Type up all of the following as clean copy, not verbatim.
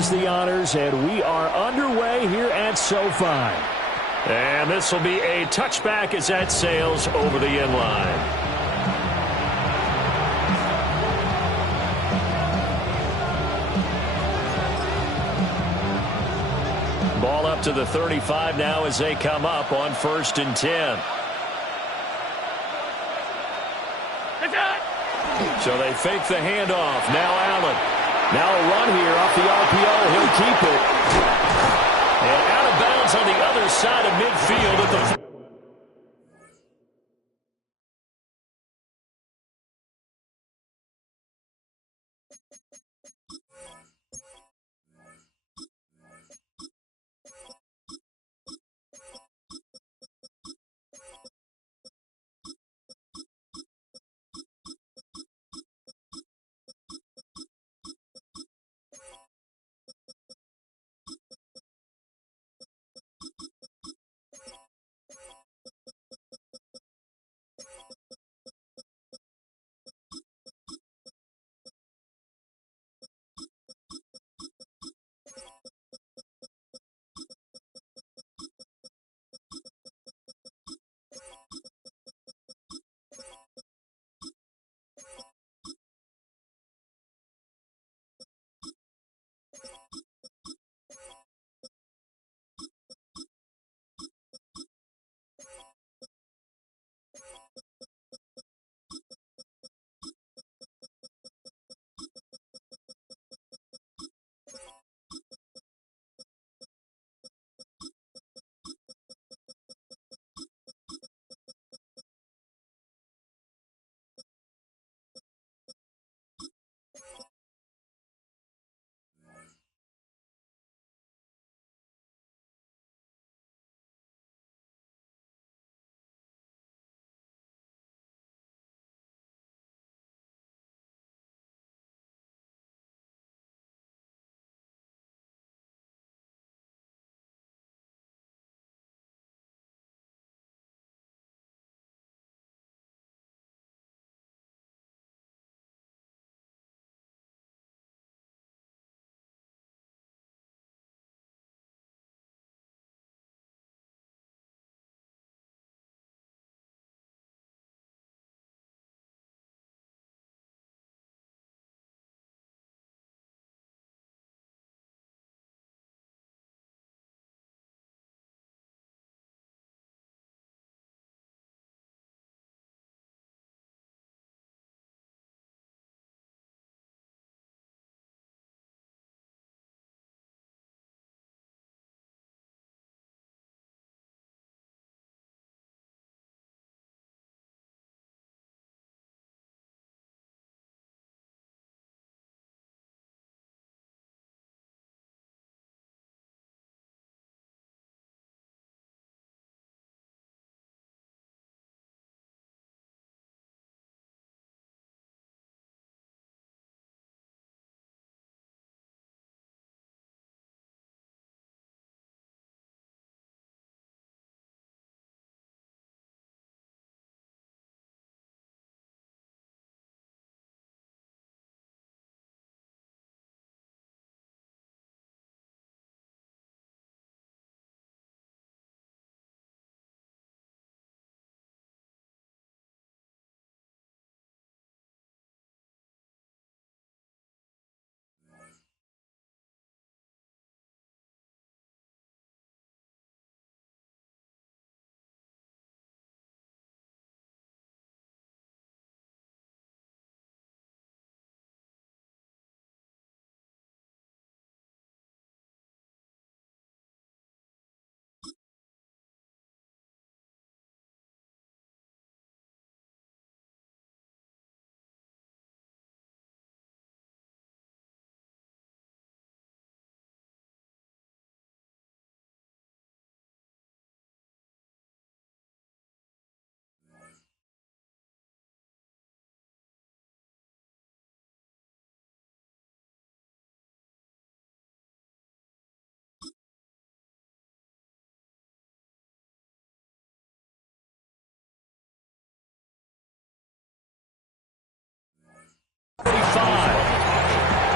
does the honors, and we are underway here at SoFi. And this will be a touchback as that sails over the end line. Ball up to the 35 now as they come up on 1st and 10. So they fake the handoff. Now Allen. Now a run here off the RPO. He'll keep it. And out of bounds on the other side of midfield at the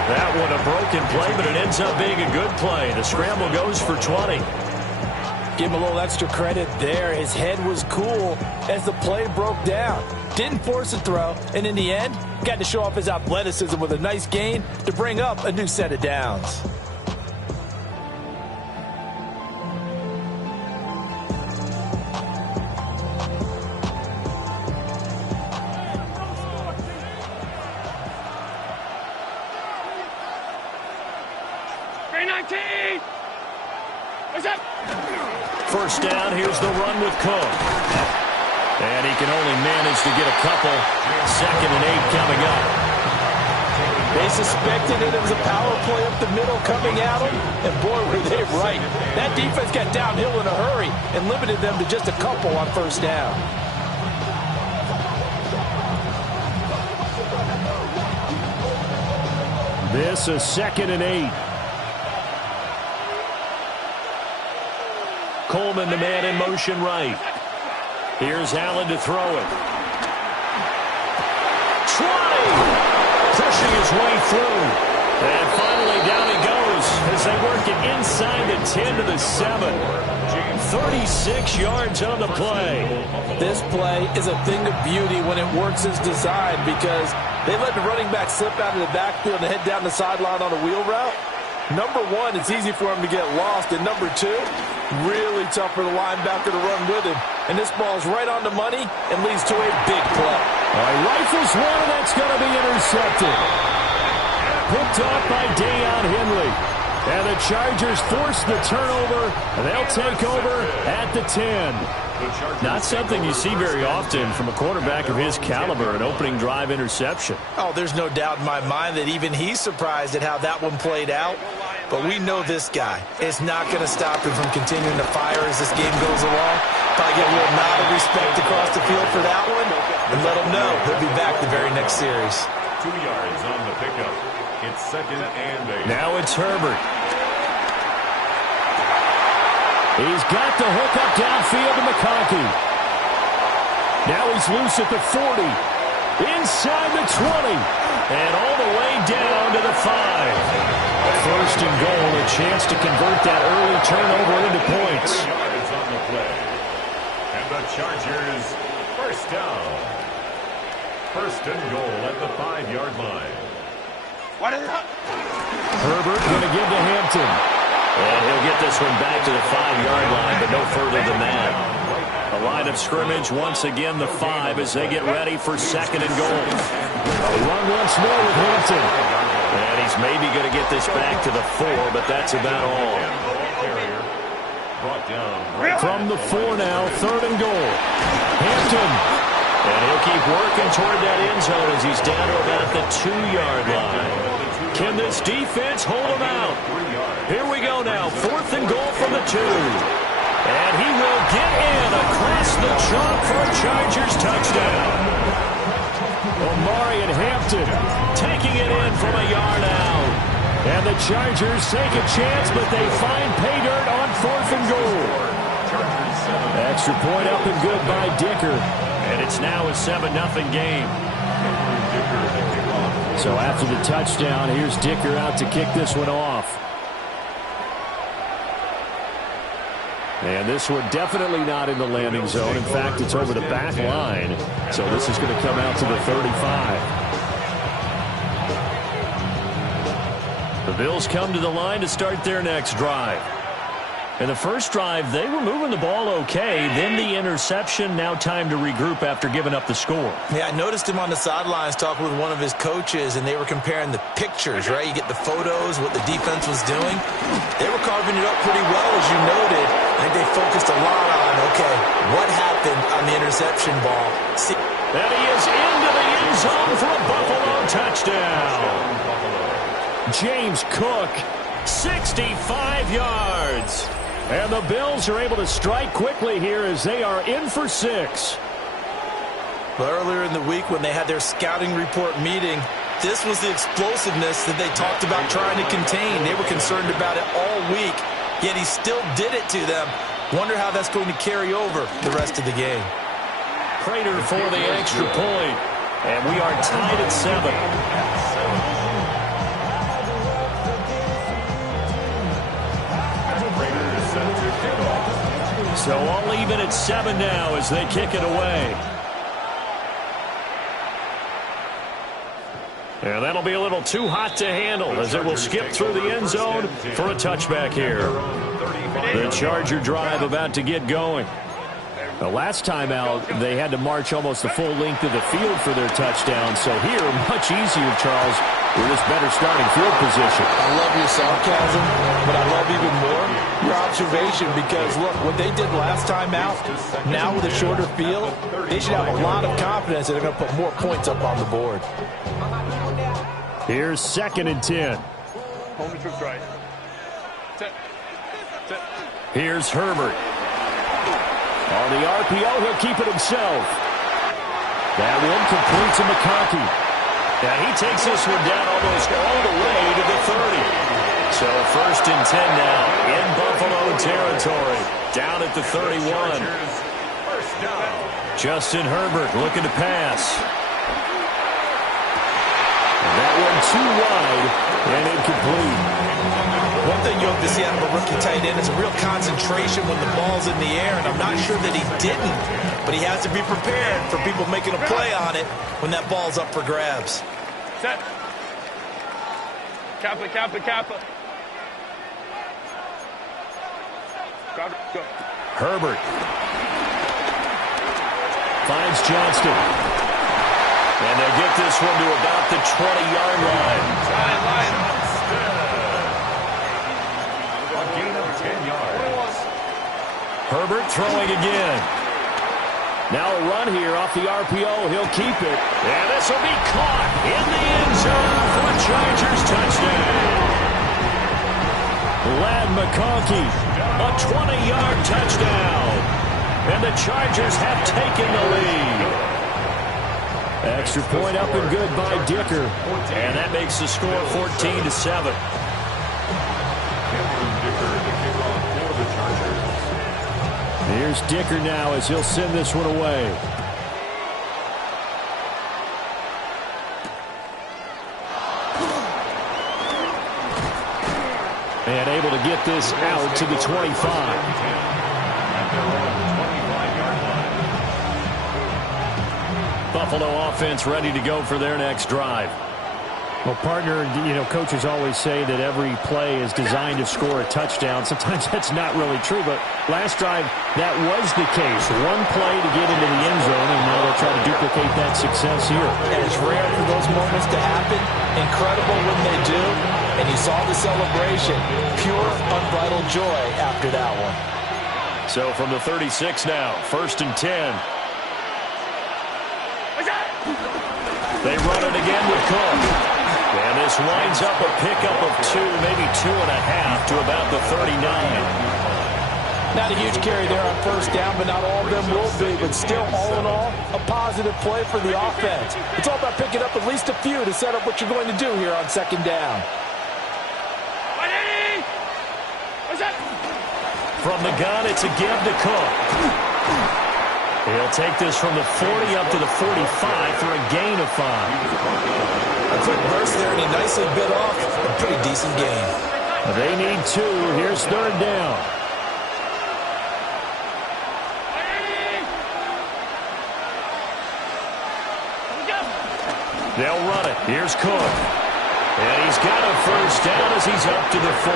That one a broken play, but it ends up being a good play. The scramble goes for 20. Give him a little extra credit there. His head was cool as the play broke down. Didn't force a throw, and in the end, got to show off his athleticism with a nice gain to bring up a new set of downs. First down, here's the run with Cook. And he can only manage to get a couple. 2nd and 8 coming up. They suspected it was a power play up the middle coming at them, and boy, were they right. That defense got downhill in a hurry and limited them to just a couple on first down. This is 2nd and 8. Coleman, the man in motion right. Here's Allen to throw it. 20! Pushing his way through. And finally down he goes as they work it inside the 10 to the 7. 36 yards on the play. This play is a thing of beauty when it works as designed because they let the running back slip out of the backfield and head down the sideline on a wheel route. Number one, it's easy for him to get lost. And number two, really tough for the linebacker to run with him. And this ball's right on the money and leads to a big play. All right, rifles one, and that's going to be intercepted. Picked off by Deion Henley. And the Chargers force the turnover. And they'll take over at the 10. Not something you see very often from a quarterback of his caliber, an opening drive interception. Oh, there's no doubt in my mind that even he's surprised at how that one played out. But we know this guy is not going to stop him from continuing to fire as this game goes along. Probably get a little nod of respect across the field for that one. And let him know he'll be back the very next series. 2 yards on the pickup. It's 2nd and 8. Now it's Herbert. He's got the hook up downfield to McConkey. Now he's loose at the 40. Inside the 20. And all the way down to the 5. First and goal, a chance to convert that early turnover into points. 3 yards on the play. And the Chargers, first down. First and goal at the 5-yard line. Herbert going to give to Hampton. And he'll get this one back to the 5-yard line, but no further than that. A line of scrimmage, once again the 5 as they get ready for 2nd and goal. A run once more with Hampton. And he's maybe going to get this back to the 4, but that's about all. From the 4 now, 3rd and goal. Hampton. And he'll keep working toward that end zone as he's down to about the 2-yard line. Can this defense hold him out? Here we go now. 4th and goal from the 2. And he will get in across the chalk for a Chargers touchdown. Omari and Hampton Taking it in from a yard out. And the Chargers take a chance, but they find pay dirt on 4th and goal. Extra point up and good by Dicker. And it's now a 7-0 game. So after the touchdown, here's Dicker out to kick this one off. And this one definitely not in the landing zone. In fact, it's over the back line. So this is going to come out to the 35. The Bills come to the line to start their next drive. In the first drive, they were moving the ball okay. Then the interception. Now time to regroup after giving up the score. Yeah, I noticed him on the sidelines talking with one of his coaches, and they were comparing the pictures, right? You get the photos, what the defense was doing. They were carving it up pretty well, as you noted. I think they focused a lot on, okay, what happened on the interception ball. See, and he is into the end zone for a Buffalo touchdown. James Cook, 65 yards. And the Bills are able to strike quickly here as they are in for 6. But earlier in the week when they had their scouting report meeting, this was the explosiveness that they talked about trying to contain. They were concerned about it all week, yet he still did it to them. Wonder how that's going to carry over the rest of the game. Prater for the extra point. And we are tied at 7. So all even at 7 now as they kick it away. And that'll be a little too hot to handle as it will skip through the end zone for a touchback here. The Charger drive about to get going. The last time out, they had to march almost the full length of the field for their touchdown. So here, much easier, Charles, with this better starting field position. I love your sarcasm, but I love even more your observation because, look, what they did last time out, now with a shorter field, they should have a lot of confidence that they're going to put more points up on the board. Here's 2nd and 10. Here's Herbert. On the RPO, he'll keep it himself. That one complete to McConkey. Now he takes this one down almost all the way to the 30. So 1st and 10 now in Buffalo territory. Down at the 31. Justin Herbert looking to pass. And that one too wide and incomplete. One thing you hope to see out of a rookie tight end is a real concentration when the ball's in the air, and I'm not sure that he didn't, but he has to be prepared for people making a play on it when that ball's up for grabs. Set. Kappa, kappa, kappa. Go. Herbert finds Johnston. And they'll get this one to about the 20-yard line. Line. Herbert throwing again. Now a run here off the RPO. He'll keep it. And this will be caught in the end zone for a Chargers touchdown. Lad McConkey, a 20-yard touchdown. And the Chargers have taken the lead. Extra point up and good by Dicker. And that makes the score 14-7. Here's Dicker now as he'll send this one away. And able to get this out to the 25. Buffalo offense ready to go for their next drive. Well, partner, coaches always say that every play is designed to score a touchdown. Sometimes that's not really true, but last drive, that was the case. One play to get into the end zone, and now they'll try to duplicate that success here. And it's rare for those moments to happen. Incredible when they do. And you saw the celebration. Pure, unbridled joy after that one. So from the 36 now, 1st and 10. They run it again with Cook. And this winds up a pickup of 2, maybe 2.5 to about the 39. Not a huge carry there on 1st down, but not all of them will be. But still, all in all, a positive play for the offense. It's all about picking up at least a few to set up what you're going to do here on 2nd down. From the gun, it's a give to Cook. He'll take this from the 40 up to the 45 for a gain of 5. A quick burst there, and he nicely bit off a pretty decent gain. They need 2. Here's 3rd down. They'll run it. Here's Cook. And he's got a 1st down as he's up to the 48.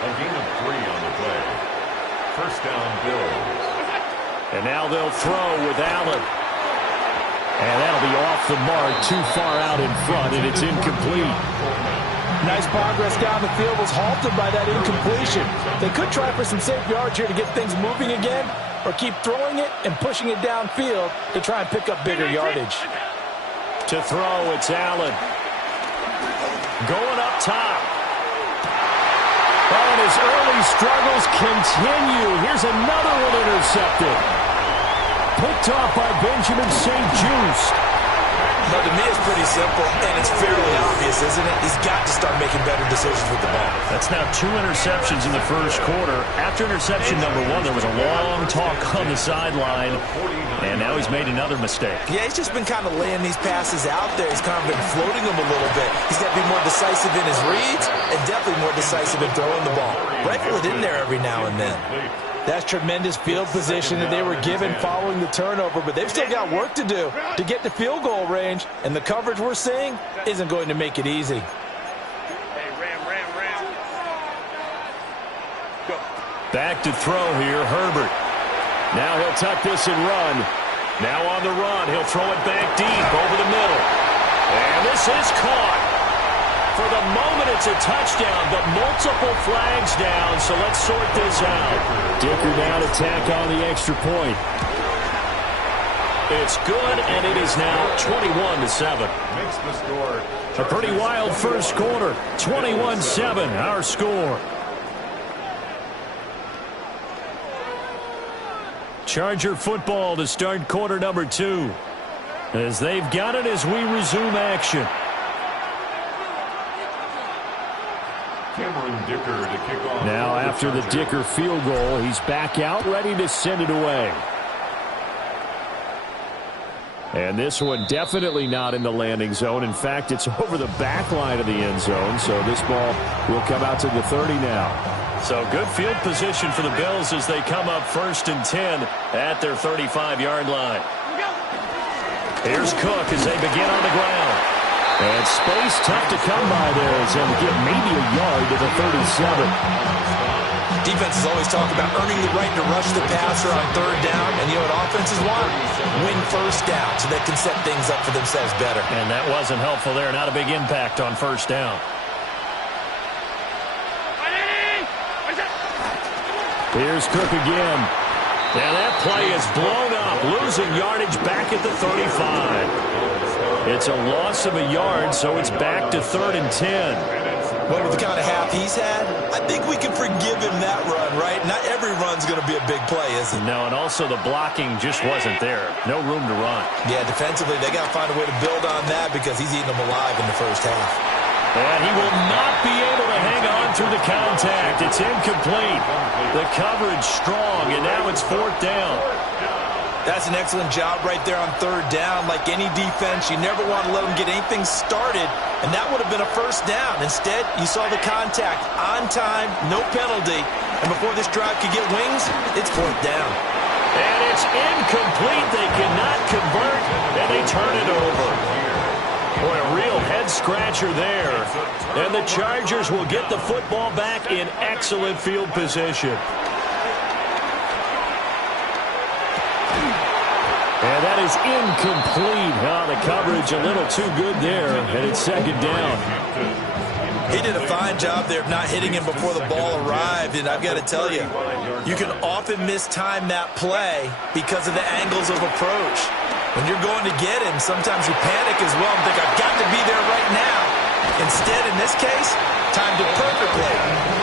A gain of 3 on the play. 1st down, Bills. And now they'll throw with Allen. And that'll be off the mark, too far out in front, and it's incomplete. Nice progress down the field was halted by that incompletion. They could try for some safe yards here to get things moving again, or keep throwing it and pushing it downfield to try and pick up bigger yardage. To throw, it's Allen. Going up top. Oh, and his early struggles continue. Here's another one intercepted. Picked off by Benjamin St. Juste. No, to me, it's pretty simple, and it's fairly obvious, isn't it? He's got to start making better decisions with the ball. That's now 2 interceptions in the first quarter. After interception number 1, there was a long talk on the sideline, and now he's made another mistake. Yeah, he's just been kind of laying these passes out there. He's kind of been floating them a little bit. He's got to be more decisive in his reads and definitely more decisive in throwing the ball. Rifle it in there every now and then. That's tremendous field position that they were given following the turnover, but they've still got work to do to get to field goal range, and the coverage we're seeing isn't going to make it easy. Hey, ram. Go. Back to throw here, Herbert. Now he'll tuck this and run. Now on the run, he'll throw it back deep over the middle. And this is caught. For the moment, it's a touchdown, but multiple flags down, so let's sort this out. Dicker now to tack on the extra point. It's good, and it is now 21-7. Makes the score. A pretty wild first quarter. 21-7, our score. Charger football to start quarter number 2. As they've got it as we resume action. Dicker to kick off. Now after the Dicker field goal, he's back out ready to send it away. And this one definitely not in the landing zone. In fact, it's over the back line of the end zone, so this ball will come out to the 30 now. So good field position for the Bills as they come up 1st and 10 at their 35-yard line. Here's Cook as they begin on the ground. And space tough to come by there as they'll get maybe a yard to the 37. Defenses always talk about earning the right to rush the passer on 3rd down, and you know what offenses want? Win 1st down so they can set things up for themselves better. And that wasn't helpful there. Not a big impact on 1st down. Here's Cook again. And that play is blown up, losing yardage back at the 35. It's a loss of a yard, so it's back to 3rd and 10. Well, with the kind of half he's had, I think we can forgive him that run, right? Not every run's going to be a big play, is it? No, and also the blocking just wasn't there. No room to run. Yeah, defensively, they got to find a way to build on that because he's eating them alive in the first half. And he will not be able to hang on through the contact. It's incomplete. The coverage strong, and now it's 4th down. That's an excellent job right there on 3rd down. Like any defense, you never want to let them get anything started, and that would have been a 1st down. Instead, you saw the contact on time, no penalty, and before this drive could get wings, it's 4th down. And it's incomplete. They cannot convert, and they turn it over. Boy, a real head-scratcher there. And the Chargers will get the football back in excellent field position. And that is incomplete. Oh, the coverage a little too good there, and it's 2nd down. He did a fine job there of not hitting him before the ball arrived, and I've got to tell you, you can often mistime that play because of the angles of approach. When you're going to get him, sometimes you panic as well and think, I've got to be there right now. Instead, in this case, timed it perfectly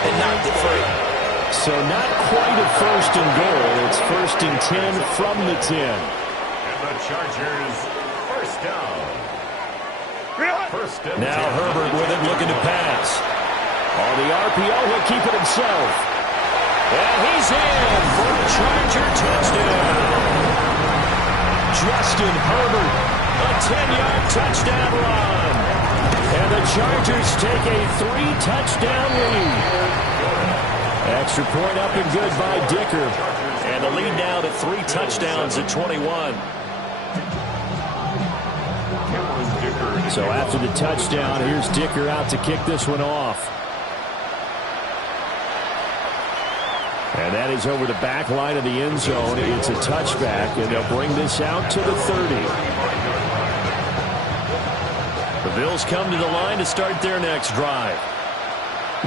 and knocked it free. So not quite a 1st and goal. It's 1st and 10 from the 10. The Chargers, 1st down. Now Herbert with it, looking to pass. On the RPO, he'll keep it himself. And he's in for a Charger touchdown. Justin Herbert, a 10-yard touchdown run. And the Chargers take a 3-touchdown lead. Extra point up and good by Dicker. And the lead now to 3 touchdowns at 21. So after the touchdown, here's Dicker out to kick this one off. And that is over the back line of the end zone. It's a touchback, and they'll bring this out to the 30. The Bills come to the line to start their next drive.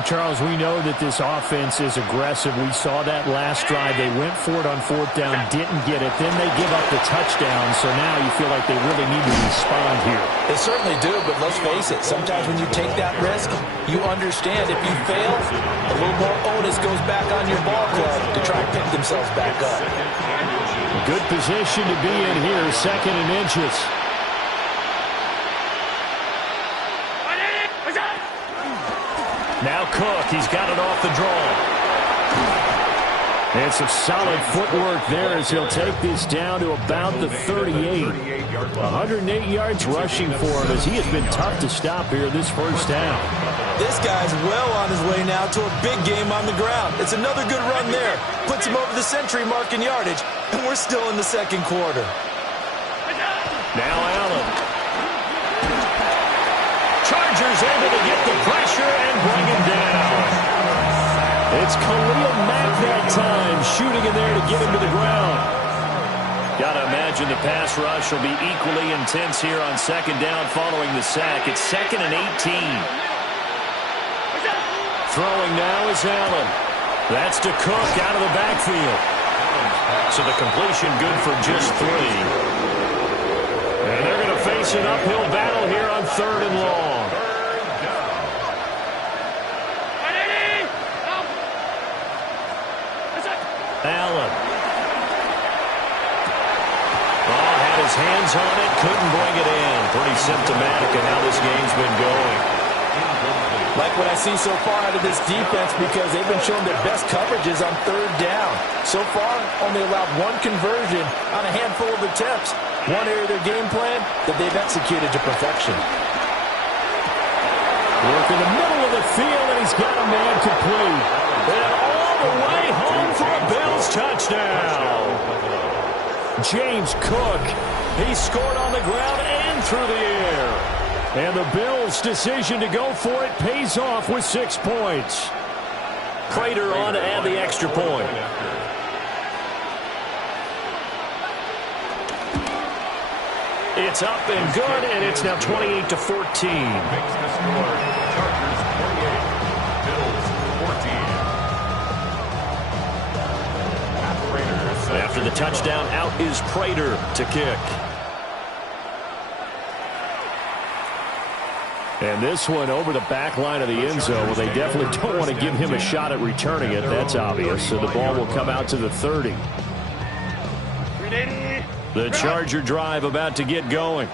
Charles, we know that this offense is aggressive. We saw that last drive. They went for it on 4th down, didn't get it. Then they give up the touchdown, so now you feel like they really need to respond here. They certainly do, but let's face it. Sometimes when you take that risk, you understand if you fail, a little more onus goes back on your ball club to try and pick themselves back up. Good position to be in here, 2nd and inches. Now Cook, he's got it off the draw. And some solid footwork there as he'll take this down to about the 38. 108 yards rushing for him as he has been tough to stop here this first down. This guy's well on his way now to a big game on the ground. It's another good run there. Puts him over the century mark in yardage, and we're still in the second quarter. Now Allen. Chargers able to get the pressure and bring him down. It's Khalil Mack that time, shooting in there to get him to the ground. Got to imagine the pass rush will be equally intense here on second down following the sack. It's 2nd and 18. Throwing now is Allen. That's to Cook out of the backfield. So the completion good for just 3. And they're going to face an uphill battle here on 3rd and long. Allen. Oh, had his hands on it, couldn't bring it in. Pretty symptomatic of how this game's been going. Like what I see so far out of this defense, because they've been showing their best coverages on 3rd down. So far, only allowed 1 conversion on a handful of attempts. One area of their game plan that they've executed to perfection. Work in the middle of the field, and he's got a man complete. And all the way home for a Bills touchdown. James Cook. He scored on the ground and through the air. And the Bills' decision to go for it pays off with 6 points. Prater on to add the extra point. It's up and good, and it's now 28-14. Makes the score. Chargers 28, Bills 14. After the touchdown, out is Prater to kick. And this one over the back line of the end zone. Well, they definitely don't want to give him a shot at returning it. That's obvious. So the ball will come out to the 30. The Charger drive about to get going.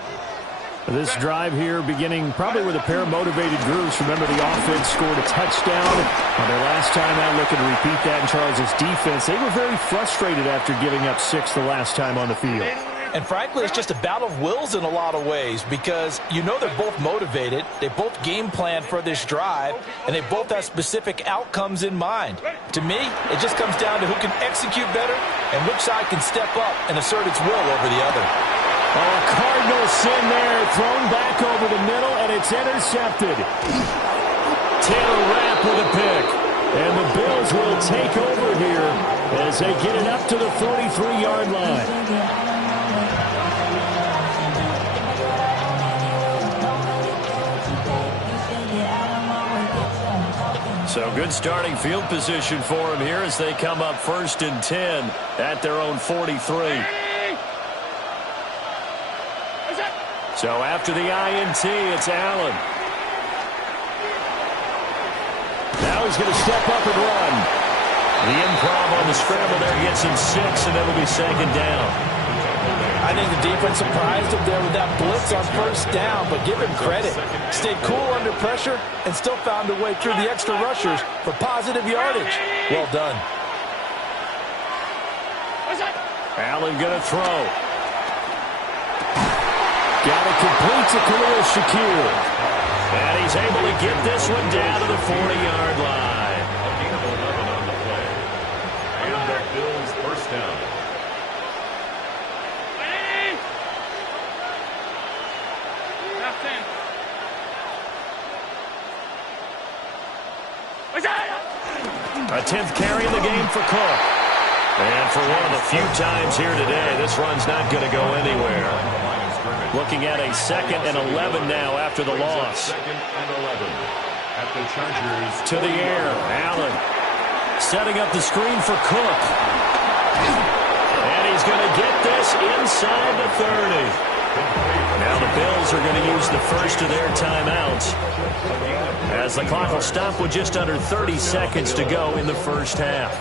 This drive here beginning probably with a pair of motivated groups. Remember, the offense scored a touchdown on their last time out. Looking to repeat that in Charles' defense. They were very frustrated after giving up 6 the last time on the field. And frankly, it's just a battle of wills in a lot of ways, because you know they're both motivated, they both game plan for this drive, and they both have specific outcomes in mind. To me, it just comes down to who can execute better and which side can step up and assert its will over the other. Oh, Cardinal sin there, thrown back over the middle, and it's intercepted. Taylor Rapp with a pick. And the Bills will take over here as they get it up to the 43-yard line. So good starting field position for him here as they come up 1st and 10 at their own 43. So after the INT, it's Allen. Now he's going to step up and run. The improv on the scramble there gets him 6, and it'll be 2nd down. I think the defense surprised him there with that blitz on 1st down, but give him credit. Stayed cool under pressure and still found a way through the extra rushers for positive yardage. Well done. Allen going to throw. Got it complete to Khalil Shakir. And he's able to get this one down to the 40-yard line. A gain of 11 on the play. And the Bills 1st down. A 10th carry of the game for Cook. And for one of the few times here today, this run's not going to go anywhere. Looking at a 2nd and 11 now after the loss. 2nd and 11 at the Chargers. To the air, Allen setting up the screen for Cook. And he's going to get this inside the 30. Now the Bills are going to use the first of their timeouts, as the clock will stop with just under 30 seconds to go in the first half.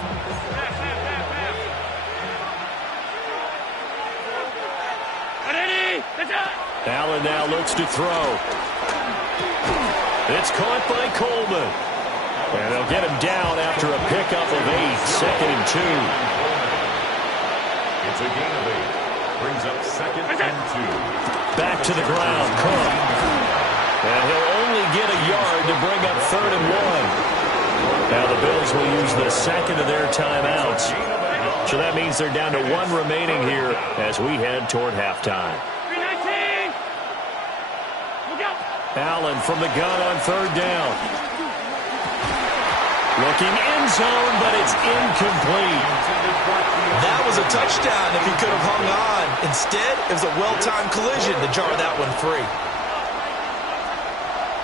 Allen now looks to throw. It's caught by Coleman. And they'll get him down after a pickup of 8, 2nd and 2. It's a gain of 8. Brings up 2nd and 2. Back to the ground, Cook. And he'll only get a yard to bring up 3rd and 1. Now the Bills will use the second of their timeouts. So that means they're down to 1 remaining here as we head toward halftime. 319. Look out. Allen from the gun on 3rd down. Looking end zone, but it's incomplete. That was a touchdown if he could have hung on. Instead, it was a well-timed collision to jar that one free.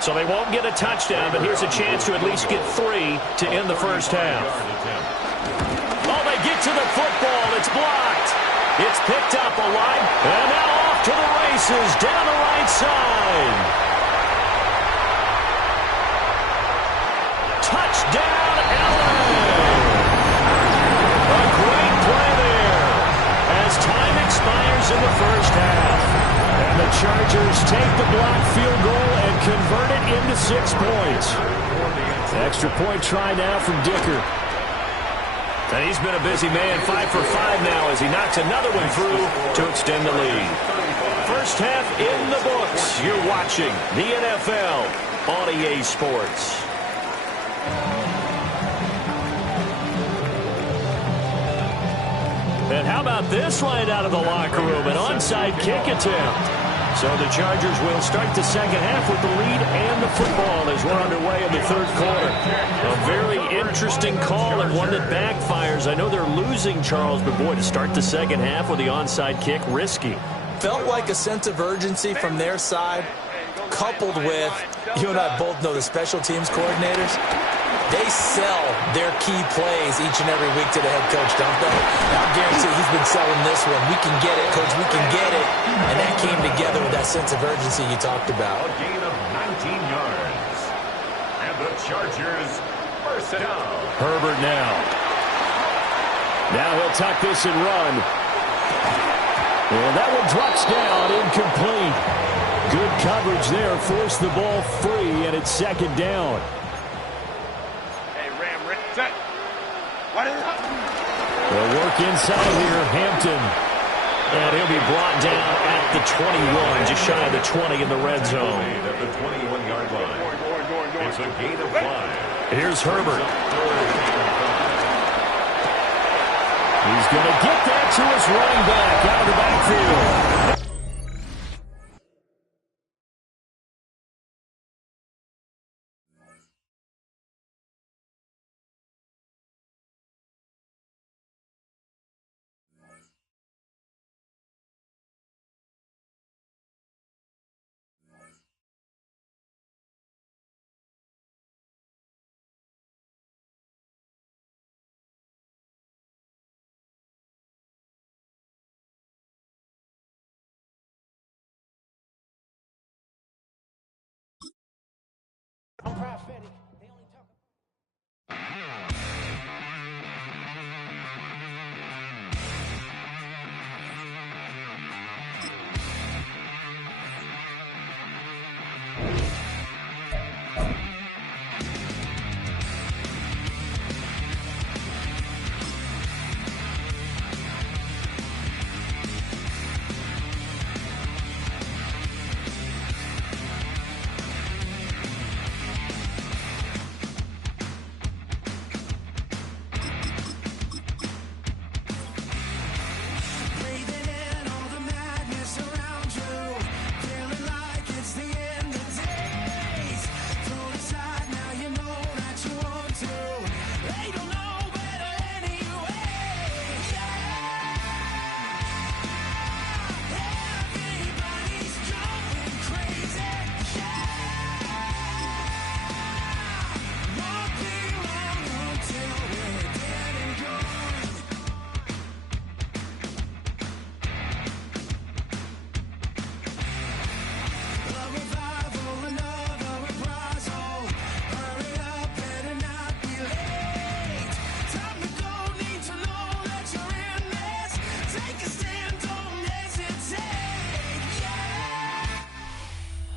So they won't get a touchdown, but here's a chance to at least get 3 to end the first half. Oh, they get to the football. It's blocked. It's picked up alive. And now off to the races down the right side. Touchdown, Allen. A great play there as time expires in the first half. And the Chargers take the blocked field goal and convert it into 6 points. Extra point try now from Dicker. And he's been a busy man, 5 for 5 now as he knocks another one through to extend the lead. First half in the books. You're watching the NFL on EA Sports. And how about this right out of the locker room? An onside kick attempt. So the Chargers will start the second half with the lead and the football as we're underway in the 3rd quarter. A very interesting call and one that backfires. I know they're losing, Charles, but boy, to start the second half with the onside kick, risky. Felt like a sense of urgency from their side, coupled with, you and I both know the special teams coordinators, they sell their key plays each and every week to the head coach, don't they? I guarantee he's been selling this one. We can get it, coach, we can get it. And that came together with that sense of urgency you talked about. A gain of 19 yards. And the Chargers first down. Herbert now. Now he'll tuck this and run. And that one drops down, incomplete. Good coverage there, forced the ball free, and it's 2nd down. Set. What is up? They'll work inside here, Hampton. And he'll be brought down at the 21, just shy of the 20 in the red zone. At the 21-yard line. It's a gain of 5. Here's Herbert. He's going to get that to his running back out of the backfield.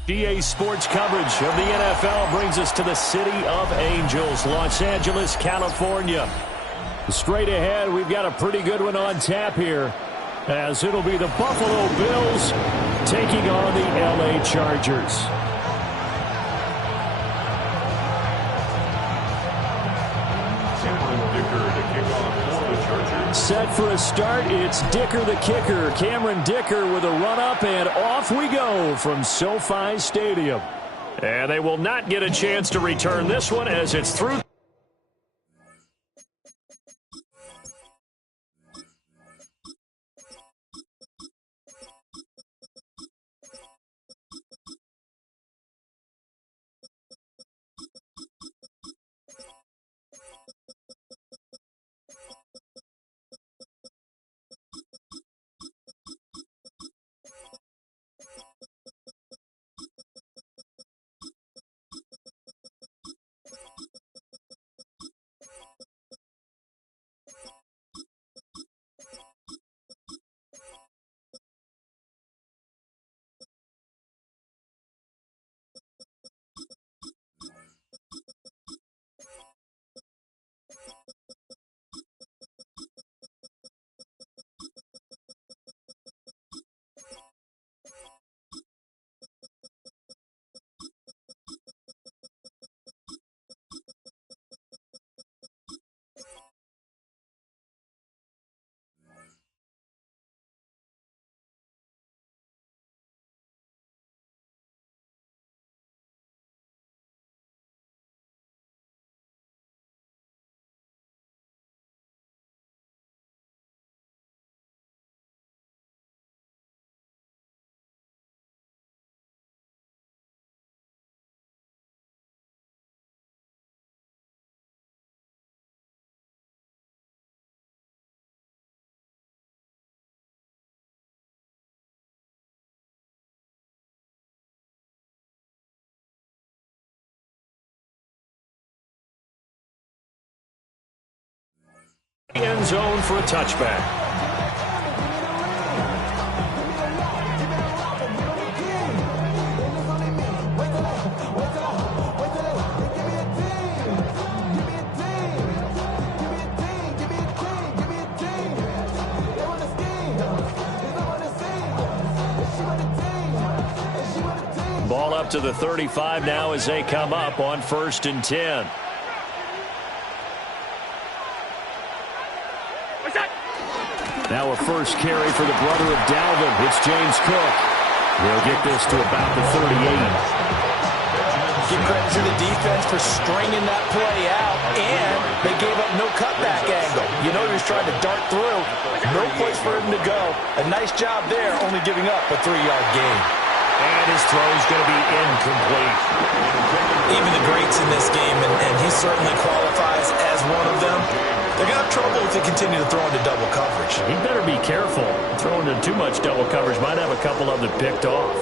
GA Sports coverage of the NFL brings us to the City of Angels, Los Angeles, California. Straight ahead, we've got a pretty good one on tap here, as it'll be the Buffalo Bills taking on the LA Chargers. Set for a start, it's Dicker the kicker. Cameron Dicker with a run-up, and off we go from SoFi Stadium. And they will not get a chance to return this one as it's through. End zone for a touchback. Ball up to the 35 now as they come up on 1st and 10. Now a first carry for the brother of Dalvin. It's James Cook. They'll get this to about the 38. Give credit to the defense for stringing that play out, and they gave up no cutback angle. You know he was trying to dart through. No place for him to go. A nice job there, only giving up a 3-yard gain. And his throw is going to be incomplete. Even the greats in this game, and he certainly qualifies as one of them, they're going to have trouble if they continue to throw into double coverage. He better be careful. Throwing into too much double coverage might have a couple of them picked off.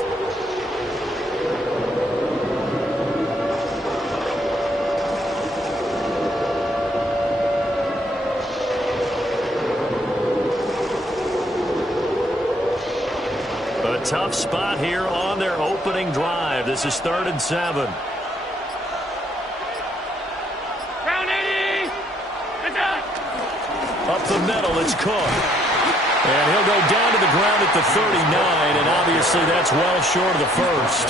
A tough spot here on their opening drive. This is 3rd and 7. Up the middle, it's Cook. And he'll go down to the ground at the 39, and obviously that's well short of the first.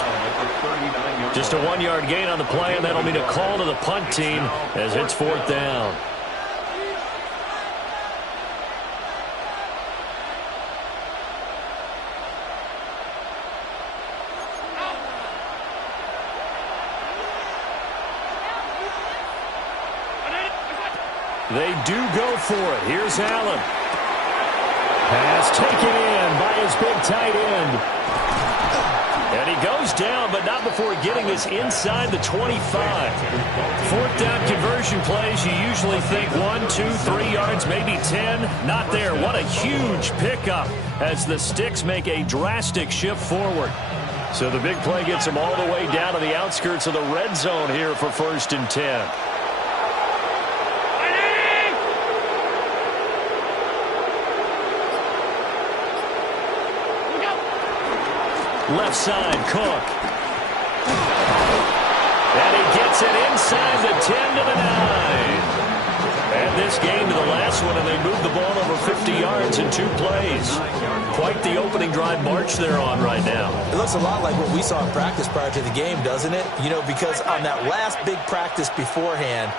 Just a 1-yard gain on the play, and that'll mean a call to the punt team as it's 4th down. They do go for it. Here's Allen. Pass taken in by his big tight end. And he goes down, but not before getting this inside the 25. 4th down conversion plays, you usually think 1, 2, 3 yards, maybe 10. Not there. What a huge pickup as the Sticks make a drastic shift forward. So the big play gets them all the way down to the outskirts of the red zone here for 1st and 10. Left side, Cook. gets it inside the 10 to the 9. And this game to the last one, and they moved the ball over 50 yards in 2 plays. Quite the opening drive march they're on right now. It looks a lot like what we saw in practice prior to the game, doesn't it? You know, because on that last big practice beforehand,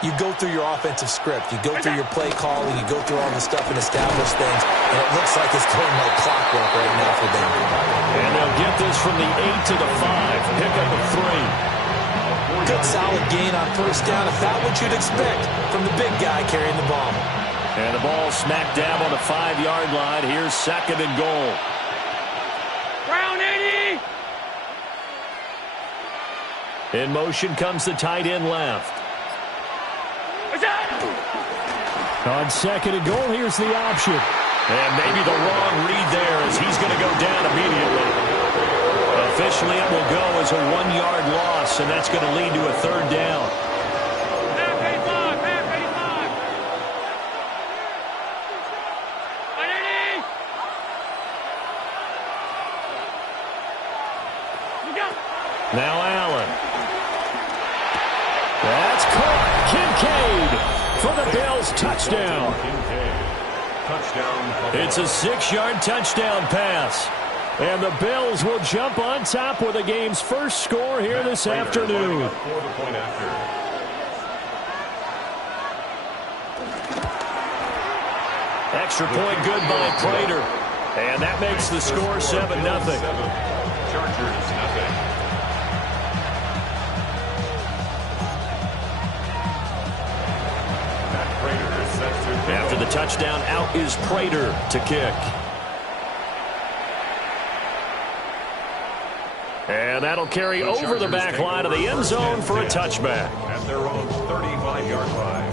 you go through your offensive script. You go through your play calling. You go through all the stuff and establish things. And it looks like it's going like clockwork right now for them. And they'll get this from the 8 to the 5. Pickup of 3. Good solid gain on first down. About what you'd expect from the big guy carrying the ball. And the ball smack dab on the 5-yard line. Here's 2nd and goal. Brown 80. In motion comes the tight end left. On 2nd and goal, here's the option. And maybe the wrong read there as he's going to go down immediately. Officially, it will go as a 1-yard loss, and that's going to lead to a 3rd down. Half 85. Half 85. 180. Look out. Now Allen. That's caught. Kincaid for the Bills touchdown. It's a 6-yard touchdown pass. And the Bills will jump on top with the game's first score here this afternoon. Extra point good by Prater. And that makes the score 7-0. Chargers, nothing. After the touchdown, out is Prater to kick. And that'll carry over the back line of the end zone for a touchback. At their own 35-yard line.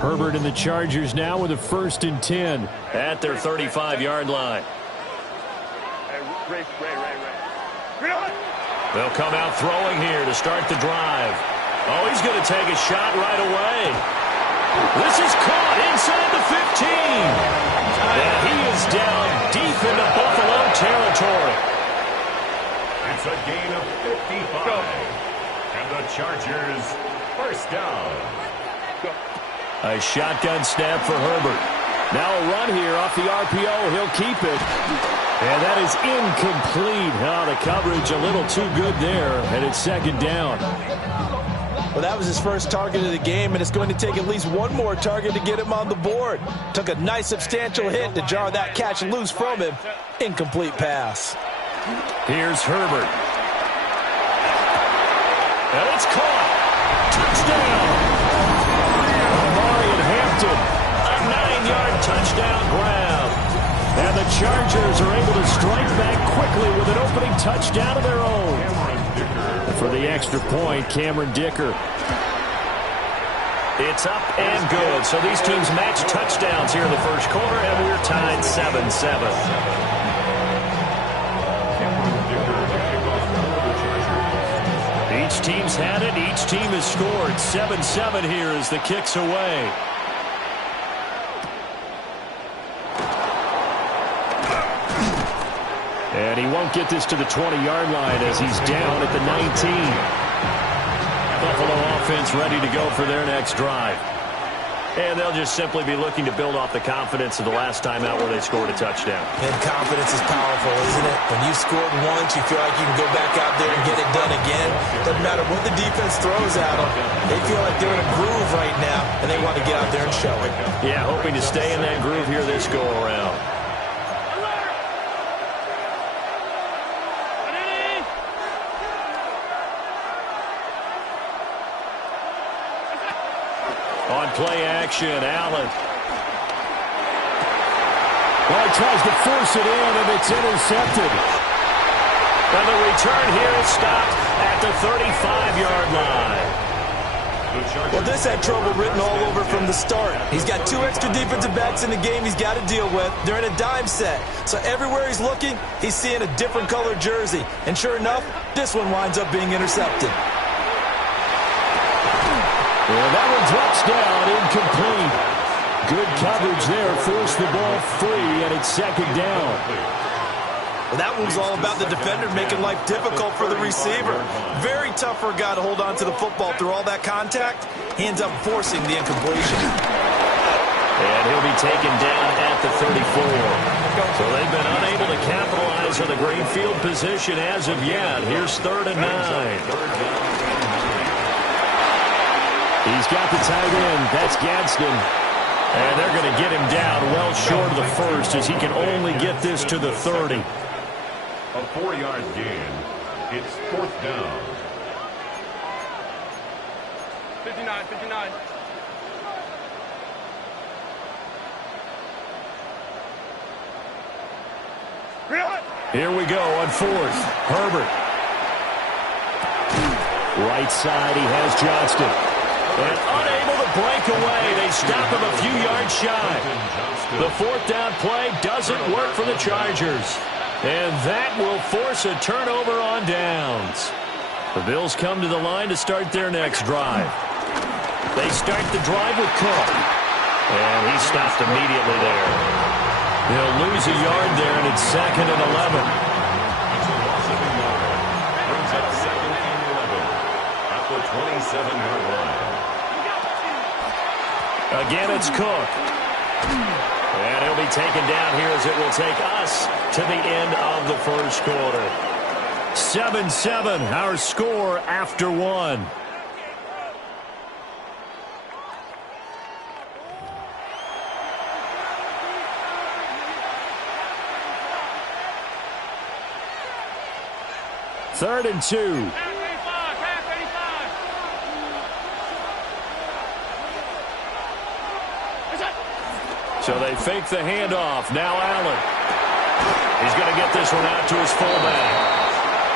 Herbert and the Chargers now with a 1st and 10. At their 35-yard line. They'll come out throwing here to start the drive. Oh, he's going to take a shot right away. This is caught inside the 15. And he is down deep into Buffalo territory. It's a gain of 55. And the Chargers, 1st down. A shotgun snap for Herbert. Now a run here off the RPO. He'll keep it. And that is incomplete. Oh, the coverage a little too good there. And it's 2nd down. Well, that was his first target of the game, and it's going to take at least one more target to get him on the board. Took a nice substantial hit to jar that catch loose from him. Incomplete pass. Here's Herbert. And it's caught. Touchdown. Amari and Hampton. A 9-yard touchdown grab. And the Chargers are able to strike back quickly with an opening touchdown of their own. For the extra point, Cameron Dicker. It's up and good. So these teams match touchdowns here in the first quarter, and we're tied 7-7. Each team's had it. Each team has scored. 7-7 here as the kick's away. And he won't get this to the 20-yard line as he's down at the 19. Buffalo offense ready to go for their next drive. And they'll just simply be looking to build off the confidence of the last time out where they scored a touchdown. And confidence is powerful, isn't it? When you scored once, you feel like you can go back out there and get it done again. Doesn't matter what the defense throws at them. They feel like they're in a groove right now, and they want to get out there and show it. Yeah, hoping to stay in that groove here this go-around. On play action, Allen. Well, he tries to force it in, and it's intercepted. And the return here is stopped at the 35-yard line. Well, this had trouble written all over from the start. He's got 2 extra defensive backs in the game he's got to deal with. They're in a dime set. So everywhere he's looking, he's seeing a different colored jersey. And sure enough, this one winds up being intercepted. Well, that one drops down, incomplete. Good coverage there, forced the ball free, and it's 2nd down. Well, that was all about the defender making life difficult for the receiver. Very tough for a guy to hold on to the football through all that contact. He ends up forcing the incompletion. And he'll be taken down at the 34. So they've been unable to capitalize on the great field position as of yet. Here's 3rd and 9. He's got the tight end. That's Gadsden. And they're going to get him down well short of the first as he can only get this to the 30. A 4-yard gain. It's 4th down. 59, 59. Here we go on 4th. Herbert. Right side, he has Johnston. And unable to break away. They stop him a few yards shy. The 4th down play doesn't work for the Chargers. And that will force a turnover on downs. The Bills come to the line to start their next drive. They start the drive with Cook. And he stopped immediately there. They'll lose a yard there, and it's 2nd and 11. Brings up 2nd and 11 at the 27-yard line. Again, it's Cook. And he'll be taken down here as it will take us to the end of the first quarter. 7-7, our score after 1. Third and 2. So they fake the handoff. Now Allen. He's going to get this one out to his fullback.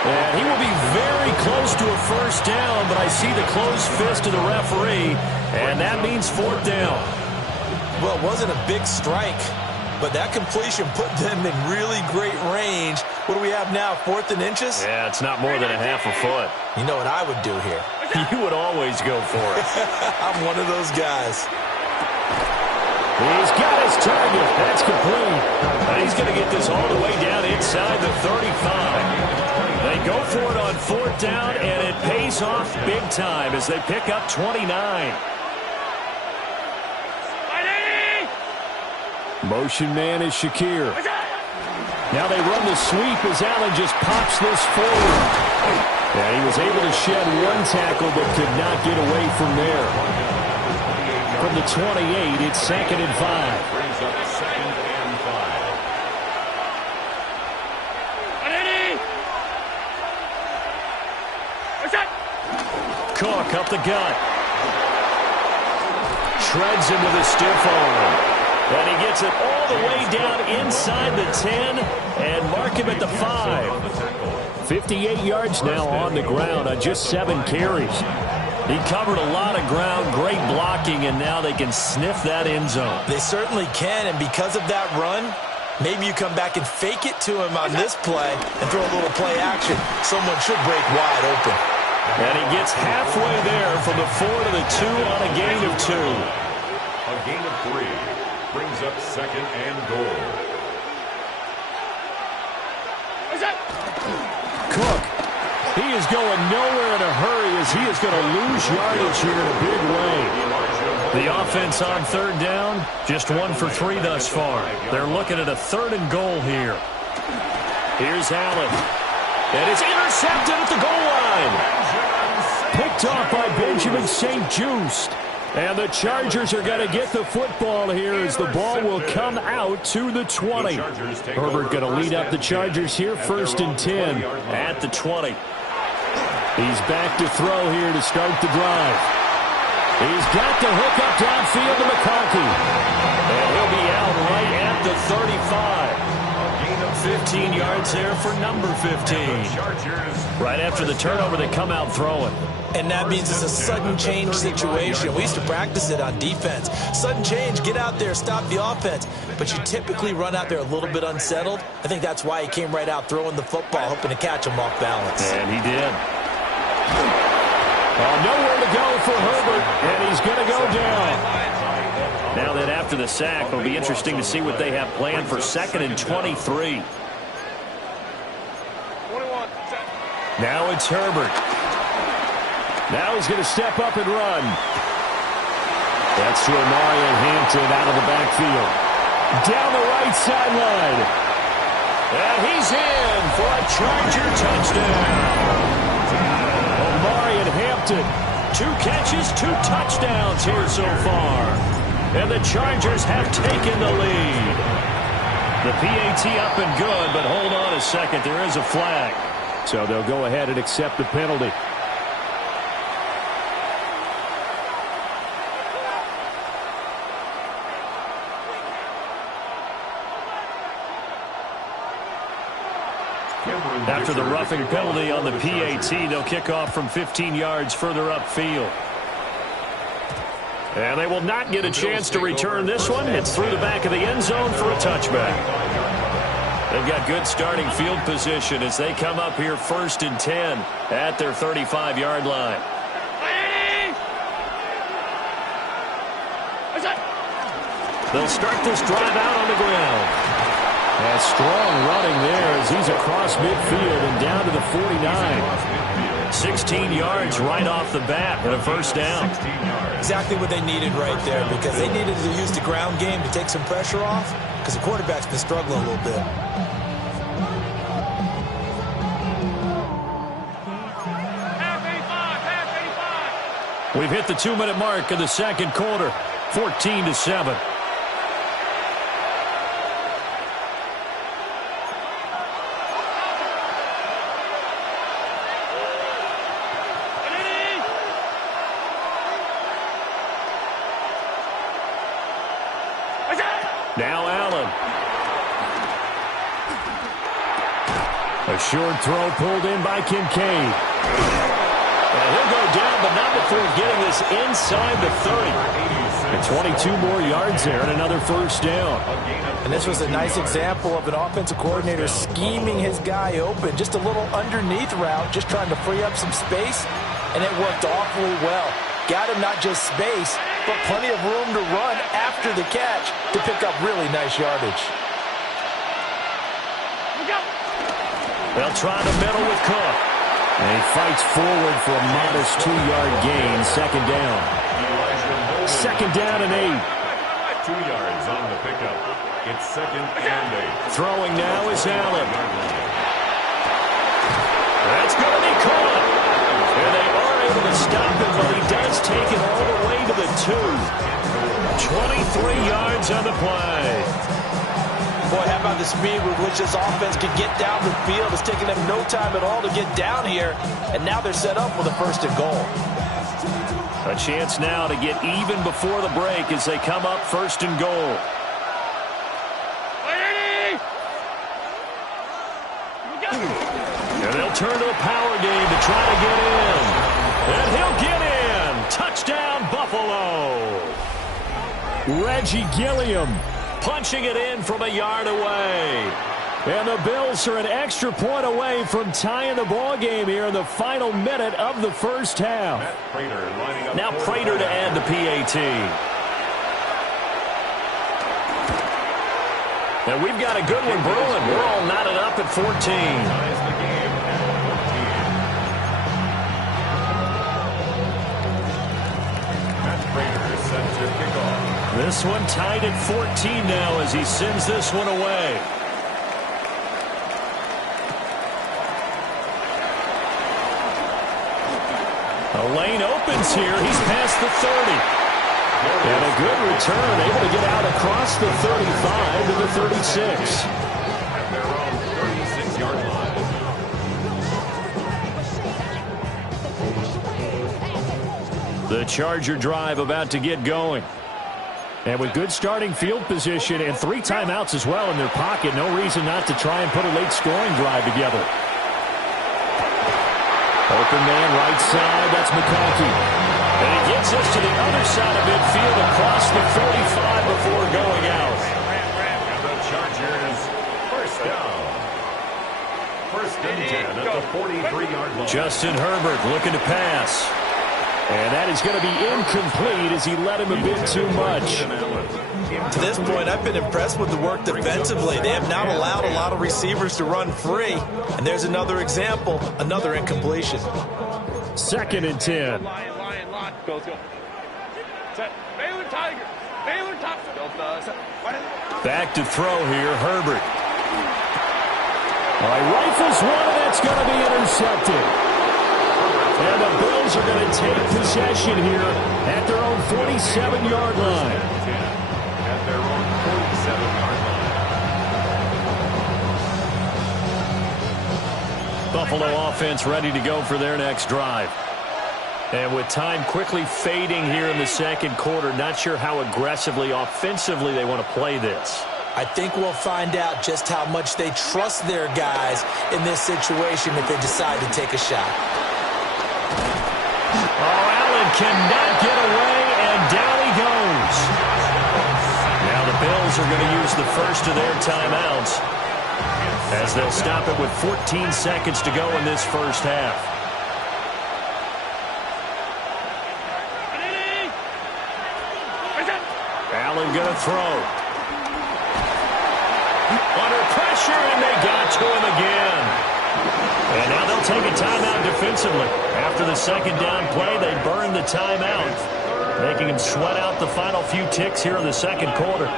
And he will be very close to a first down, but I see the closed fist of the referee, and that means 4th down. Well, it wasn't a big strike, but that completion put them in really great range. What do we have now, 4th and inches? Yeah, it's not more than a half a foot. You know what I would do here? You would always go for it. I'm one of those guys. He's got his target. That's complete. He's going to get this all the way down inside the 35. They go for it on 4th down, and it pays off big time as they pick up 29. Motion man is Shakir. Now they run the sweep as Allen just pops this forward. And he was able to shed one tackle but could not get away from there. From the 28, it's 2nd and 5. Brings up 2nd and 5. Cook up the gut. Shreds him with a stiff arm. And he gets it all the way down inside the 10 and mark him at the 5. 58 yards now on the ground on just 7 carries. He covered a lot of ground, great blocking, and now they can sniff that end zone. They certainly can, and because of that run, maybe you come back and fake it to him on this play and throw a little play action. Someone should break wide open. And he gets halfway there from the 4 to the 2 on a gain of 2. A gain of 3 brings up 2nd and goal. Cook. He is going nowhere in a hurry as he is going to lose yardage here in a big way. The offense on 3rd down, just 1 for 3 thus far. They're looking at a 3rd and goal here. Here's Allen. And it's intercepted at the goal line. Picked off by Benjamin St. Just. And the Chargers are going to get the football here as the ball will come out to the 20. Herbert going to lead up the Chargers here, 1st and 10 at the 20. He's back to throw here to start the drive. He's got the hook up downfield to McConkey. And he'll be out right at the 35. 15 yards there for number 15. Right after the turnover, they come out throwing. And that means it's a sudden change situation. We used to practice it on defense. Sudden change, get out there, stop the offense. But you typically run out there a little bit unsettled. I think that's why he came right out throwing the football, hoping to catch him off balance. And he did. Nowhere to go for Herbert, and he's going to go down. Now that after the sack, it'll be interesting to see what they have planned for 2nd and 23. 21. Set. Now it's Herbert. Now he's going to step up and run. That's to Amari Hampton out of the backfield. Down the right sideline. And he's in for a Charger touchdown. Amari Hampton, 2 catches, 2 touchdowns here so far. And the Chargers have taken the lead. The PAT up and good, but hold on a second. There is a flag. So they'll go ahead and accept the penalty. After the roughing penalty on the PAT, they'll kick off from 15 yards further upfield. And they will not get a chance to return this one. It's through the back of the end zone for a touchback. They've got good starting field position as they come up here 1st and 10 at their 35-yard line. They'll start this drive out on the ground. And strong running there as he's across midfield and down to the 49. 16 yards right off the bat and a first down. Exactly what they needed right there, because they needed to use the ground game to take some pressure off, because the quarterback's been struggling a little bit. We've hit the 2-minute mark of the second quarter, 14-7. Now Allen. A short throw pulled in by Kincaid. And he'll go down, but not before getting this inside the 30. And 22 more yards there and another first down. And this was a nice example of an offensive coordinator scheming his guy open. Just a little underneath route, just trying to free up some space. And it worked awfully well. Got him not just space, but plenty of room to run after the catch to pick up really nice yardage. They'll try the middle with Cook. And he fights forward for a modest 2-yard gain. Second down. Second down and 8. 2 yards on the pickup. It's 2nd and 8. Throwing now is Allen. That's going to be caught. And they are able to stop him, but he does take it all the way to the 2. 23 yards on the play. Boy, how about the speed with which this offense can get down the field? It's taking them no time at all to get down here, and now they're set up with a 1st and goal. A chance now to get even before the break as they come up 1st and goal. And they'll turn to a power game to try to get in. And he'll get in. Touchdown, Buffalo. Reggie Gilliam punching it in from a yard away. And the Bills are an extra point away from tying the ball game here in the final minute of the first half. Now Prater to add the PAT. And we've got a good one brewing. We're all knotted up at 14. This one tied at 14 now as he sends this one away. A lane opens here. He's past the 30. And a good return, able to get out across the 35 to the 36. At their own 36-yard line. The Charger drive about to get going. And with good starting field position and 3 timeouts as well in their pocket, no reason not to try and put a late scoring drive together. Open man right side, that's McConkey. And he gets us to the other side of midfield across the 45 before going out. And the Chargers, first down. 1st and 10 at the 43-yard line. Justin Herbert looking to pass. And that is going to be incomplete as he led him a bit too much. To this point, I've been impressed with the work defensively. They have not allowed a lot of receivers to run free. And there's another example, another incompletion. 2nd and 10. Lion. Go. Set. Baylor Tiger. Baylor Tiger. Back to throw here, Herbert. All right, rifles one, and that's going to be intercepted. And the Bills are going to take possession here at their own 47-yard line. At their own 47-yard line. Buffalo offense ready to go for their next drive. And with time quickly fading here in the second quarter, not sure how aggressively, offensively they want to play this. I think we'll find out just how much they trust their guys in this situation if they decide to take a shot. Oh, Allen cannot get away, and down he goes. Now the Bills are going to use the first of their timeouts as they'll stop it with 14 seconds to go in this first half. Allen going to throw. Under pressure, and they got to him again. And now they'll take a timeout defensively. After the second down play, they burn the timeout, making him sweat out the final few ticks here in the second quarter.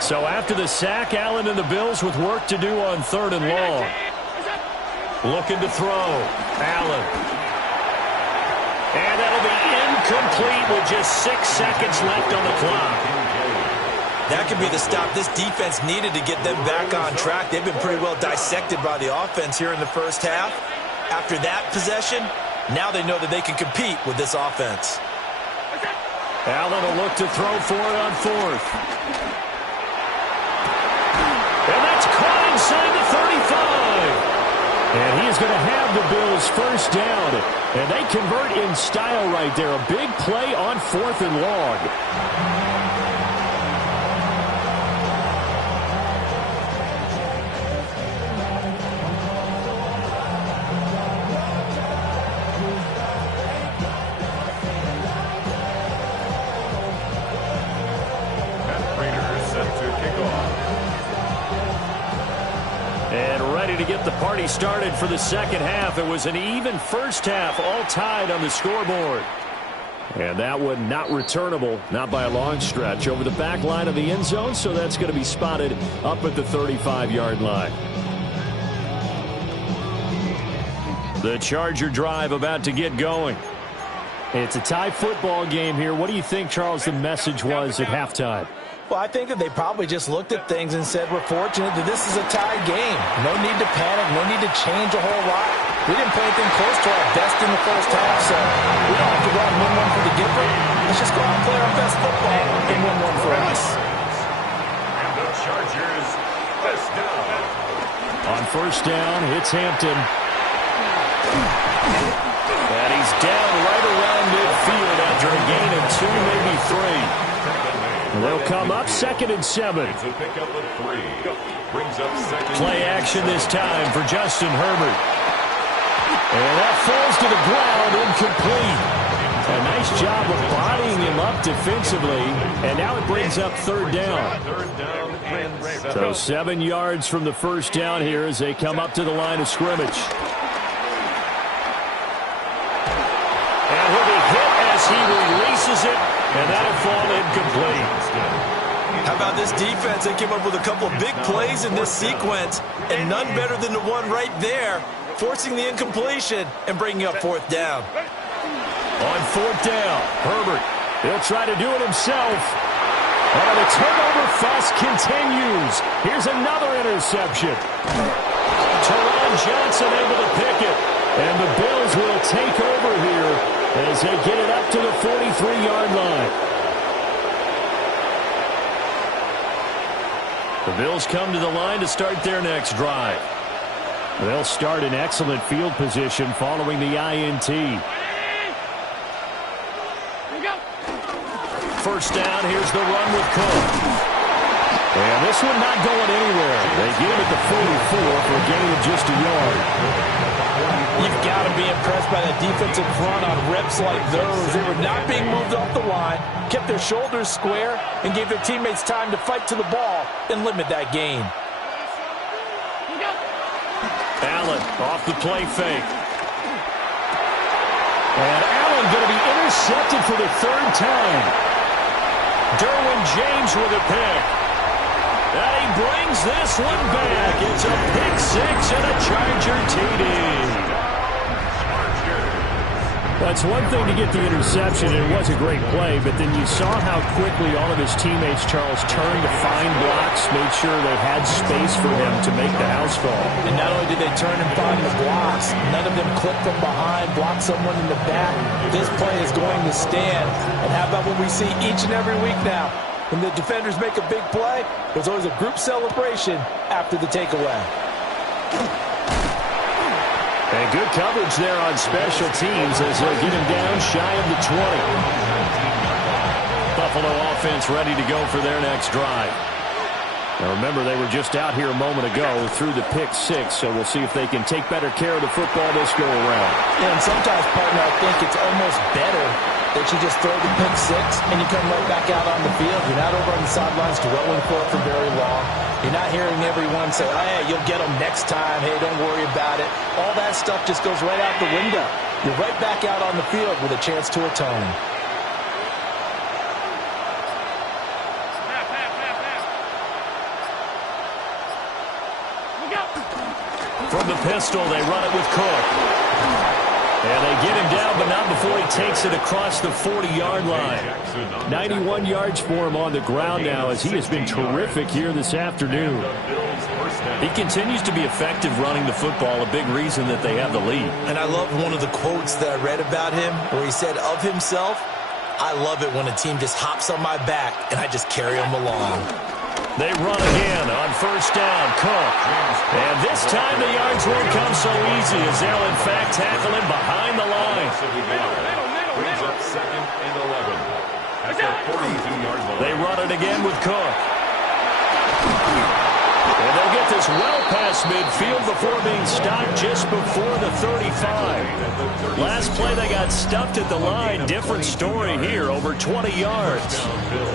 So after the sack, Allen and the Bills with work to do on 3rd and long. Looking to throw. Allen. And that'll be incomplete with just 6 seconds left on the clock. That could be the stop this defense needed to get them back on track. They've been pretty well dissected by the offense here in the first half. After that possession, now they know that they can compete with this offense. Allen will look to throw for it on 4th. And that's caught inside the 35. And he is going to have the Bills first down. And they convert in style right there. A big play on 4th and long. To get the party started for the second half. It was an even first half, all tied on the scoreboard. And that one not returnable, not by a long stretch, over the back line of the end zone, so that's going to be spotted up at the 35-yard line. The Charger drive about to get going. It's a tie football game here. What do you think, Charles, the message was at halftime? Well, I think that they probably just looked at things and said, we're fortunate that this is a tie game. No need to panic, no need to change a whole lot. We didn't play anything close to our best in the first half, so we don't have to go out and win one for the giver. Let's just go out and play our best football and win one for us. And the Chargers first down. On first down, it's Hampton. And he's down right around midfield after a gain of 2, maybe 3. They'll come up 2nd and 7. It's a pickup of 3. Brings up 2nd. Play action this time for Justin Herbert. And that falls to the ground, incomplete. A nice job of bodying him up defensively. And now it brings up 3rd down. 3rd down and 7. So 7 yards from the first down here as they come up to the line of scrimmage. And he'll be hit as he releases it. And that'll fall incomplete. How about this defense? They came up with a couple of big plays in this sequence, and none better than the one right there, forcing the incompletion and bringing up 4th down. On 4th down, Herbert. He'll try to do it himself. And the turnover fuss continues. Here's another interception. Teron Johnson able to pick it. And the Bills will take over here as they get it up to the 43-yard line. The Bills come to the line to start their next drive. They'll start in excellent field position following the INT. First down, here's the run with Cook. And this one not going anywhere. They get him at the 44 for a gain of just a yard. You've got to be impressed by that defensive front on reps like those. They were not being moved off the line, kept their shoulders square, and gave their teammates time to fight to the ball and limit that gain. Allen off the play fake. And Allen going to be intercepted for the third time. Derwin James with a pick. And he brings this one back. It's a pick six and a Charger TD. That's one thing to get the interception, and it was a great play, but then you saw how quickly all of his teammates, Charles, turned to find blocks, made sure they had space for him to make the house call. And not only did they turn and find the blocks, none of them clipped from behind, blocked someone in the back. This play is going to stand. And how about what we see each and every week now? When the defenders make a big play, there's always a group celebration after the takeaway. And good coverage there on special teams as they'll get him down shy of the 20. Buffalo offense ready to go for their next drive. Now remember, they were just out here a moment ago through the pick six, so we'll see if they can take better care of the football this go around. Yeah, and sometimes, partner, I think it's almost better that you just throw the pick six and you come right back out on the field. You're not over on the sidelines dwelling for it for very long. You're not hearing everyone say, oh, hey, you'll get them next time. Hey, don't worry about it. All that stuff just goes right out the window. You're right back out on the field with a chance to atone. From the pistol, they run it with Cook. And they get him down, but not before he takes it across the 40-yard line. 91 yards for him on the ground now as he has been terrific here this afternoon. He continues to be effective running the football, a big reason that they have the lead. And I love one of the quotes that I read about him where he said of himself, I love it when a team just hops on my back and I just carry them along. They run again on first down. Cook. And this time the yards won't come so easy as they'll in fact tackle him behind the line. Brings up 2nd and 11. At the 42-yard line. They run it again with Cook. And they'll get this well past midfield before being stopped just before the 35. Last play they got stuffed at the line. Different story here, over 20 yards.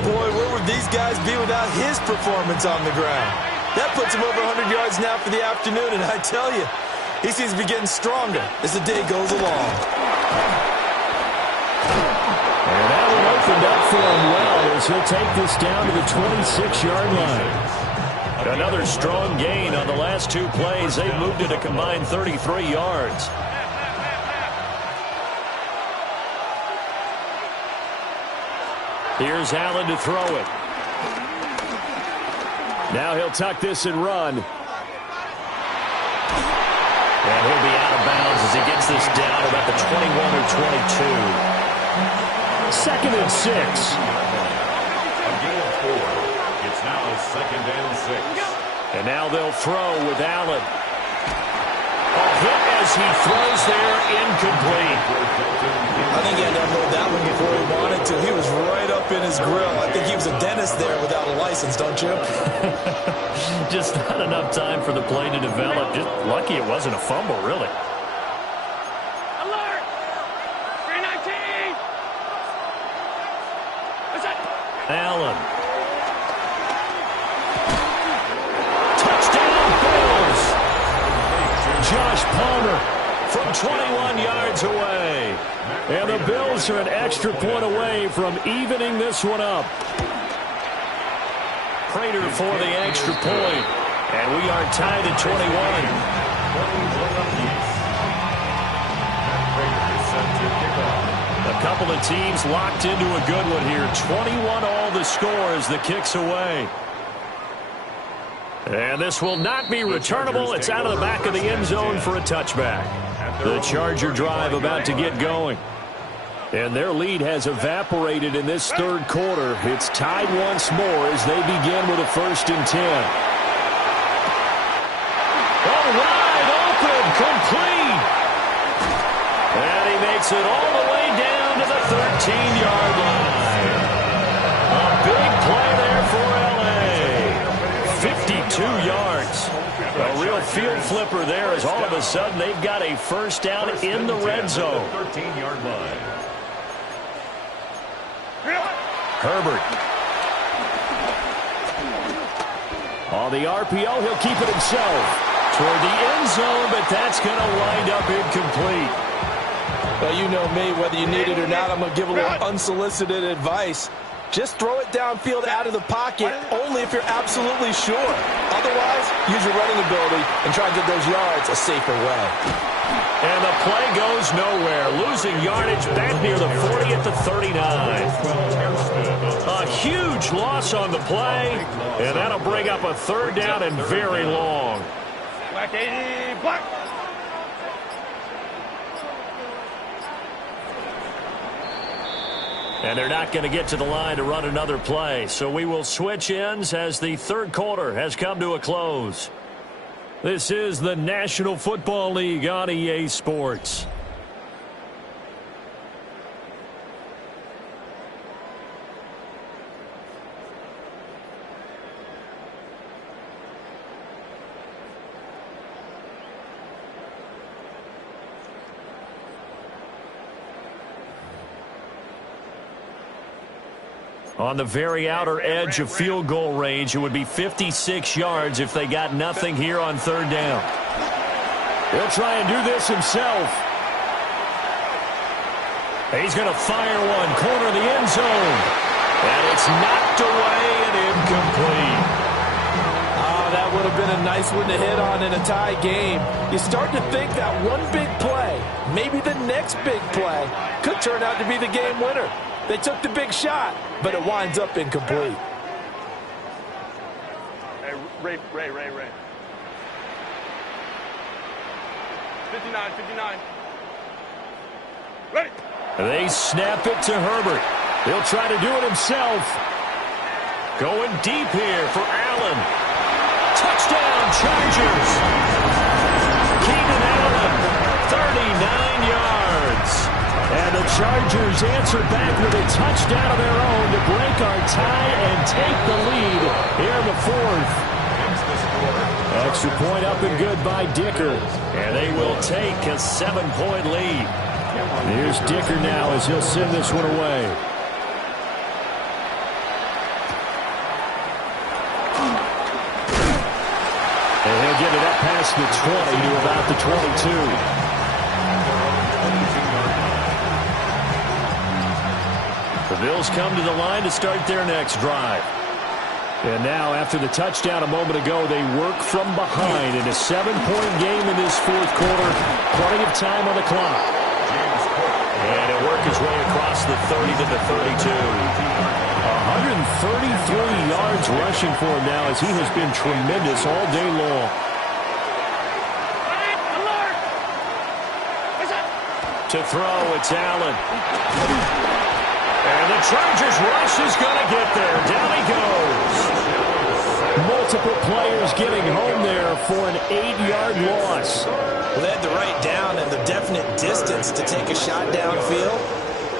Boy, where would these guys be without his performance on the ground? That puts him over 100 yards now for the afternoon, and I tell you, he seems to be getting stronger as the day goes along. And that one opened up for him well as he'll take this down to the 26-yard line. Another strong gain on the last two plays. They moved it a combined 33 yards. Here's Allen to throw it. Now he'll tuck this and run. And he'll be out of bounds as he gets this down about the 21 or 22. 2nd and 6. A gain of 4. It's now 2nd and 6. And now they'll throw with Allen. A hit as he throws there, incomplete. I think he had to unload that one before he wanted to. He was right up in his grill. I think he was a dentist there without a license, don't you? Just not enough time for the play to develop. Just lucky it wasn't a fumble, really. Alert! 319! What's that? Allen. Touchdown, Bills! Josh Palmer. From 21 yards away. And the Bills are an extra point away from evening this one up. Prater for the extra point. And we are tied at 21. A couple of teams locked into a good one here. 21 all the score as the kick's away. And this will not be returnable. It's out of the back of the end zone for a touchback. The Charger drive about to get going. And their lead has evaporated in this third quarter. It's tied once more as they begin with a 1st and 10. All wide open, complete. And he makes it all the way down to the 13-yard line. A big play there for L.A. 52 yards. A real field flipper there as all of a sudden they've got a first down in the red zone. 13-yard line. Herbert. On the RPO, he'll keep it himself. Toward the end zone, but that's going to wind up incomplete. Well, you know me, whether you need it or not, I'm going to give a little unsolicited advice. Just throw it downfield out of the pocket, only if you're absolutely sure. Otherwise, use your running ability and try to get those yards a safer way. And the play goes nowhere. Losing yardage back near the 40 at the 39. A huge loss on the play, and that'll bring up a third down and very long. Black 80, black. And they're not going to get to the line to run another play. So we will switch ends as the third quarter has come to a close. This is the National Football League on EA Sports. On the very outer edge of field goal range, it would be 56 yards if they got nothing here on third down. He'll try and do this himself. He's going to fire one, corner of the end zone. And it's knocked away and incomplete. Oh, that would have been a nice one to hit on in a tie game. You start to think that one big play, maybe the next big play, could turn out to be the game winner. They took the big shot, but it winds up incomplete. Hey, Ray. 59, 59. Ready. They snap it to Herbert. He'll try to do it himself. Going deep here for Allen. Touchdown, Chargers. Keenan Allen, 39 yards. And the Chargers answer back with a touchdown of their own to break our tie and take the lead here in the fourth. Extra point up and good by Dicker. And they will take a 7-point lead. Here's Dicker now as he'll send this one away. And he'll get it up past the 20 to about the 22. The Bills come to the line to start their next drive. And now, after the touchdown a moment ago, they work from behind in a 7-point game in this fourth quarter. Plenty of time on the clock. And it'll work his way across the 30 to the 32. 133 yards rushing for him now as he has been tremendous all day long. To throw, it's Allen. And the Chargers rush is going to get there. Down he goes. Multiple players getting home there for an 8-yard loss. Well, they had the right down and the definite distance to take a shot downfield,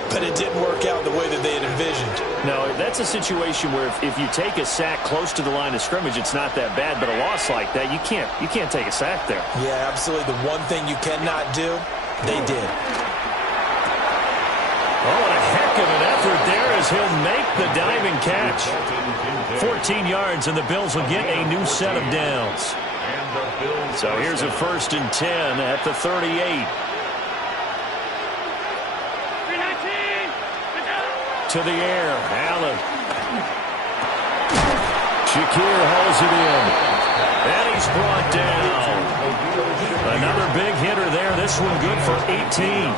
but it didn't work out the way that they had envisioned. No, that's a situation where if you take a sack close to the line of scrimmage, it's not that bad, but a loss like that, you can't take a sack there. Yeah, absolutely. The one thing you cannot do, they did. Oh, what a heck of an effort there as he'll make the diving catch. 14 yards, and the Bills will get a new set of downs. So here's a 1st and 10 at the 38. 319. To the air, Allen. Shakir hauls it in. And he's brought down. Another big hitter there. This one good for 18.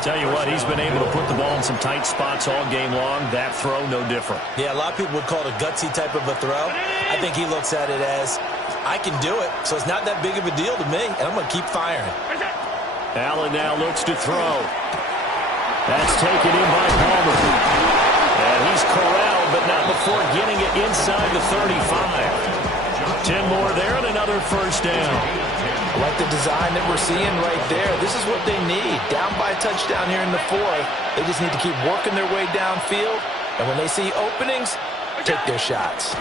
Tell you what, he's been able to put the ball in some tight spots all game long. That throw, no different. Yeah, a lot of people would call it a gutsy type of a throw. I think he looks at it as, I can do it, so it's not that big of a deal to me, and I'm going to keep firing. Allen now looks to throw. That's taken in by Palmer. And he's corralled, but not before getting it inside the 35. 10 more there and another first down. I like the design that we're seeing right there. This is what they need. Down by a touchdown here in the fourth. They just need to keep working their way downfield. And when they see openings, take their shots.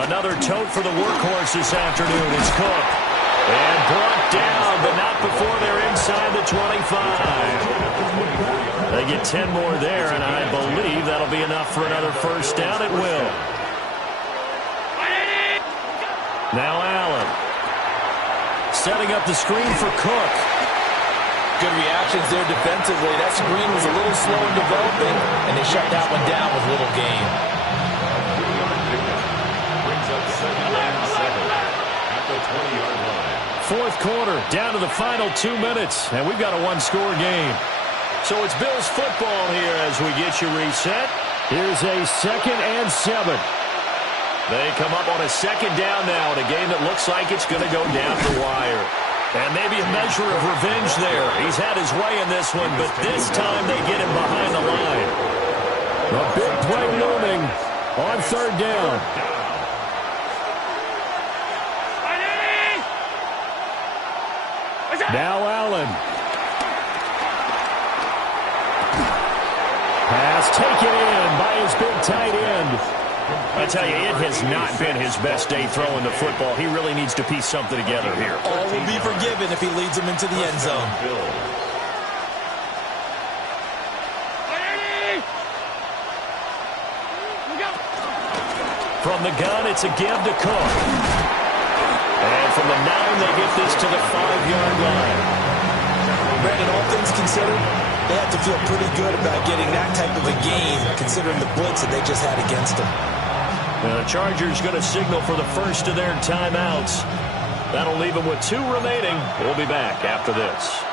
Another tote for the workhorse this afternoon. It's Cook. And brought down, but not before they're inside the 25. They get 10 more there, and I believe that'll be enough for another first down. It will. Now Allen. Setting up the screen for Cook. Good reactions there defensively. That screen was a little slow in developing, and they shut that one down with little gain. Brings up 2nd and 7 at the 20-yard line. Fourth quarter, down to the final 2 minutes, and we've got a one-score game. So it's Bills football here as we get you reset. Here's a 2nd and 7. They come up on a 2nd down now in a game that looks like it's going to go down the wire. And maybe a measure of revenge there. He's had his way in this one, but this time they get him behind the line. A big play looming on 3rd down. Now Allen. Pass taken in by his big tight end. I tell you, it has not been his best day throwing the football. He really needs to piece something together here. All will be forgiven if he leads them into the end zone. From the gun, it's a give to Cook. And from the 9, they get this to the 5-yard line. Brandon, all things considered, they have to feel pretty good about getting that type of a game, considering the blitz that they just had against them. The Chargers going to signal for the first of their timeouts. That'll leave them with 2 remaining. We'll be back after this.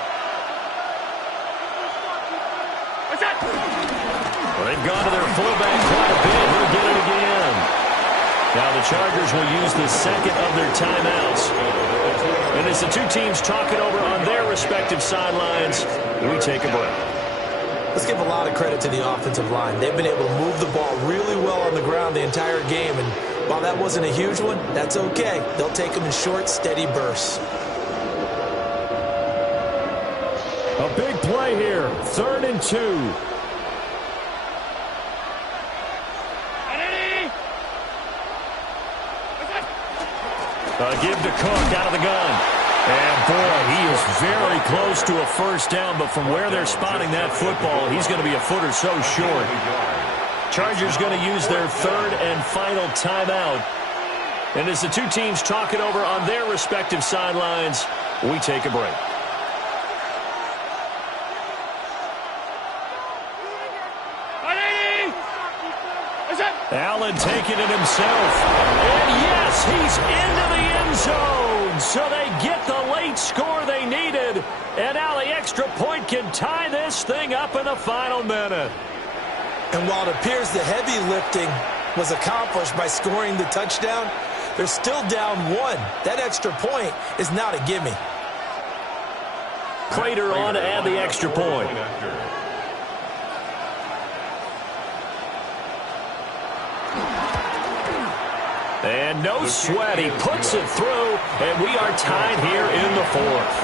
Well, they've gone to their fullback quite a bit. He'll get it again. Now the Chargers will use the 2nd of their timeouts. And as the 2 teams talk it over on their respective sidelines, we take a break. Let's give a lot of credit to the offensive line. They've been able to move the ball really well on the ground the entire game. And while that wasn't a huge one, that's okay. They'll take them in short, steady bursts. A big play here. 3rd and 2. Give to Cook out of the gun. And, boy, he is very close to a first down, but from where they're spotting that football, he's going to be a foot or so short. Chargers going to use their 3rd and final timeout. And as the 2 teams talk it over on their respective sidelines, we take a break. Allen taking it himself. And yes, he's into the end zone. So they get the late score they needed. And now the extra point can tie this thing up in the final minute. And while it appears the heavy lifting was accomplished by scoring the touchdown, they're still down 1. That extra point is not a gimme. Prater on to add the extra point. And no sweat, he puts it through, and we are tied here in the 4th.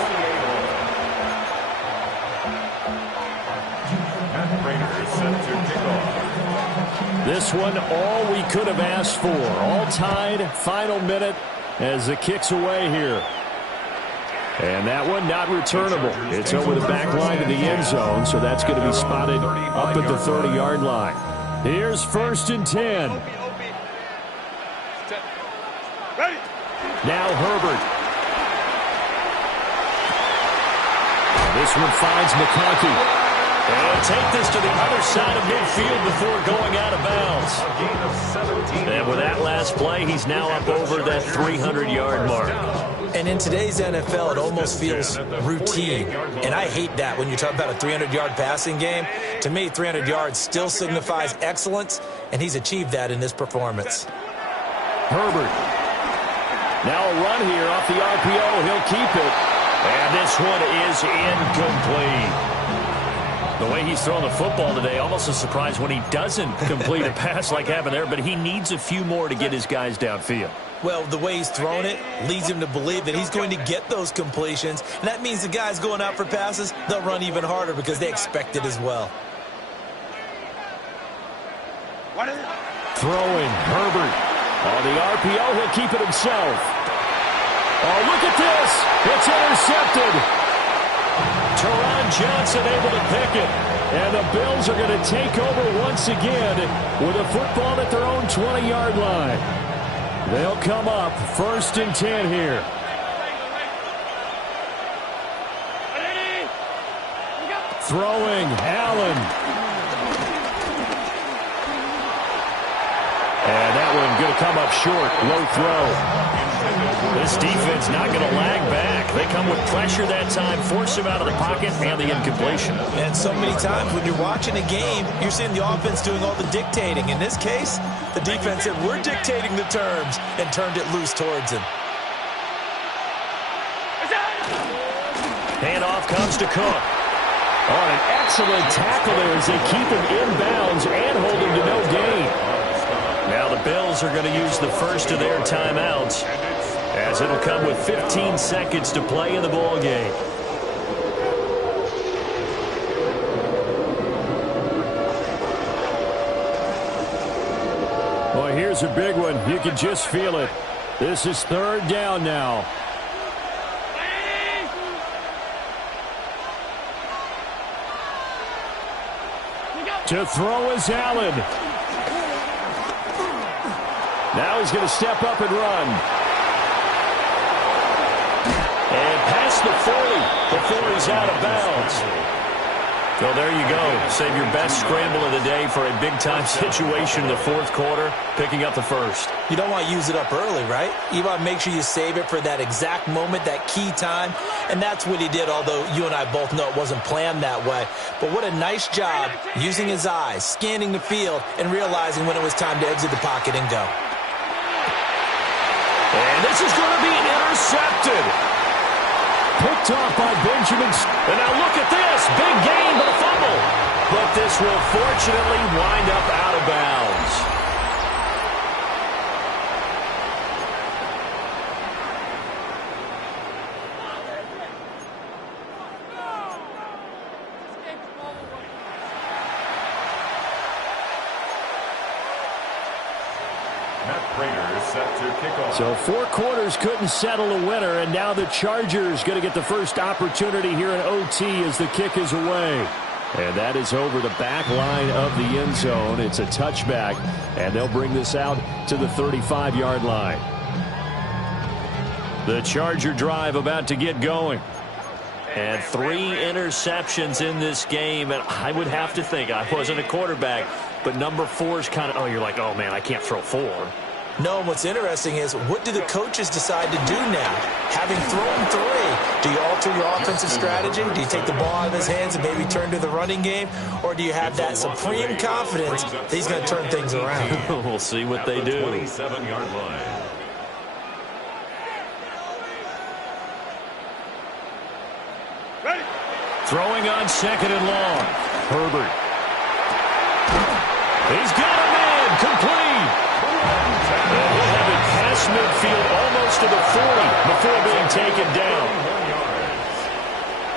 This one, all we could have asked for. All tied, final minute as it kicks away here. And that one not returnable. It's over the back line of the end zone, so that's going to be spotted up at the 30-yard line. Here's 1st and 10. Now Herbert. This one finds McConkey. And take this to the other side of midfield before going out of bounds. And with that last play, he's now up over that 300-yard mark. And in today's NFL, it almost feels routine. And I hate that when you talk about a 300-yard passing game. To me, 300 yards still signifies excellence, and he's achieved that in this performance. Herbert. Now a run here off the RPO. He'll keep it. And this one is incomplete. The way he's throwing the football today, almost a surprise when he doesn't complete a pass like happened there, but he needs a few more to get his guys downfield. Well, the way he's thrown it leads him to believe that he's going to get those completions, and that means the guys going out for passes, they'll run even harder because they expect it as well. Throwing Herbert. On the RPO, he'll keep it himself. Oh, look at this. It's intercepted. Teron Johnson able to pick it. And the Bills are going to take over once again with a football at their own 20-yard line. They'll come up 1st and 10 here. Throwing, Allen. And that one going to come up short. Low throw. This defense not going to lag back. They come with pressure that time, force him out of the pocket, and the incompletion. And so many times when you're watching a game, you're seeing the offense doing all the dictating. In this case, the defense said, we're dictating the terms, and turned it loose towards him. Handoff comes to Cook. Oh, an excellent tackle there as they keep him inbounds and hold him to no gain. Now the Bills are going to use the first of their timeouts, as it'll come with 15 seconds to play in the ball game. Well, here's a big one. You can just feel it. This is 3rd down now. To throw is Allen. Now he's going to step up and run. And past the 40 before he's out of bounds. So there you go. Save your best scramble of the day for a big-time situation in the 4th quarter, picking up the first. You don't want to use it up early, right? You want to make sure you save it for that exact moment, that key time. And that's what he did, although you and I both know it wasn't planned that way. But what a nice job using his eyes, scanning the field, and realizing when it was time to exit the pocket and go. And this is going to be intercepted. Picked off by Benjamin. And now look at this. Big gain, but a fumble. But this will fortunately wind up out of bounds. So 4 quarters couldn't settle a winner, and now the Chargers going to get the first opportunity here in OT as the kick is away. And that is over the back line of the end zone. It's a touchback, and they'll bring this out to the 35-yard line. The Charger drive about to get going. And 3 interceptions in this game, and I would have to think, I wasn't a quarterback, but number 4 is kind of, oh, you're like, oh, man, I can't throw 4. No, and what's interesting is, what do the coaches decide to do now? Having thrown 3, do you alter your offensive strategy? Do you take the ball out of his hands and maybe turn to the running game? Or do you have that supreme confidence that he's going to turn things around? We'll see what they do. 27-yard line. Throwing on 2nd and long. Herbert. He's got him in. Complete. And he'll have it past midfield almost to the 40 before being taken down.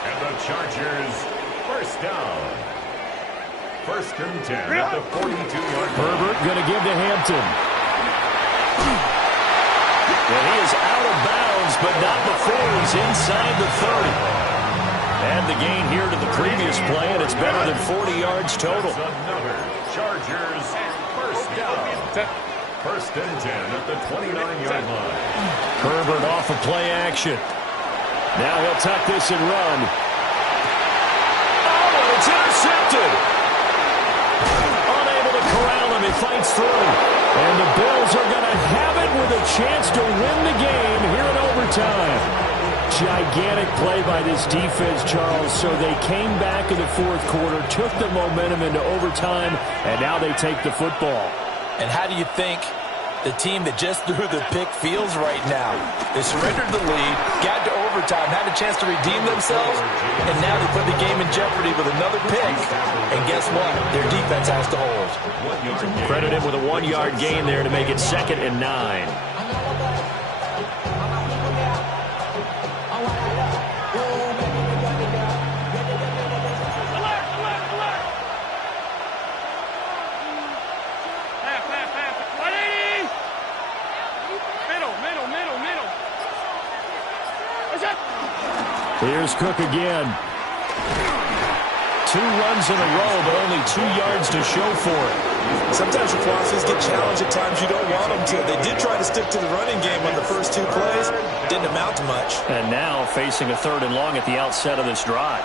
And the Chargers, first down. 1st and 10 at the 42-yard line. Herbert going to give to Hampton. And he is out of bounds, but not before he's inside the 30. And the gain here to the previous play, and it's better than 40 yards total. Another Chargers, first down. 1st and 10 at the 29-yard line. Herbert off of play action. Now he'll tuck this and run. Oh, and it's intercepted. Unable to corral him. He fights through. And the Bills are going to have it with a chance to win the game here in overtime. Gigantic play by this defense, Charles. So they came back in the 4th quarter, took the momentum into overtime, and now they take the football. And how do you think the team that just threw the pick feels right now? They surrendered the lead, got to overtime, had a chance to redeem themselves, and now they put the game in jeopardy with another pick. And guess what? Their defense has to hold. Credit him with a 1-yard gain there to make it 2nd and 9. Here's Cook again. 2 runs in a row, but only 2 yards to show for it. Sometimes your philosophies get challenged at times you don't want them to. They did try to stick to the running game on the first 2 plays. Didn't amount to much. And now facing a 3rd and long at the outset of this drive.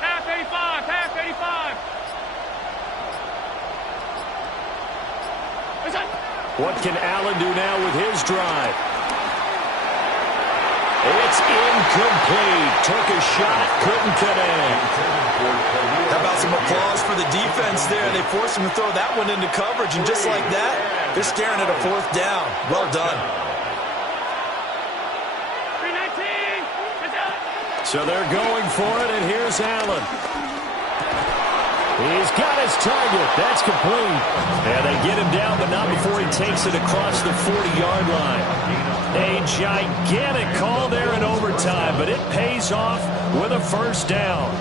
Half 85, half 85. What can Allen do now with his drive? It's incomplete. Took a shot, couldn't connect. How about some applause for the defense there? They forced him to throw that one into coverage, and just like that, they're staring at a 4th down. Well done. 319. So they're going for it, and here's Allen. He's got his target. That's complete. Yeah, they get him down, but not before he takes it across the 40-yard line. A gigantic call there in overtime, but it pays off with a 1st down.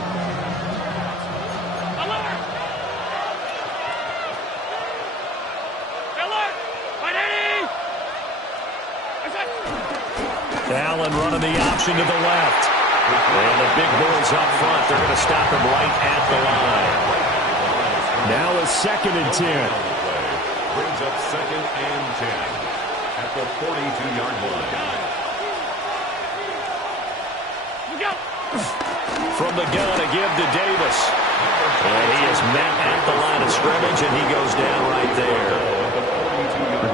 Allen running the option to the left. And the big boys up front, they're going to stop him right at the line. Now a 2nd and 10. Brings up 2nd and 10 at the 42-yard line. From the gun, a give to Davis. And he is met at the line of scrimmage, and he goes down right there.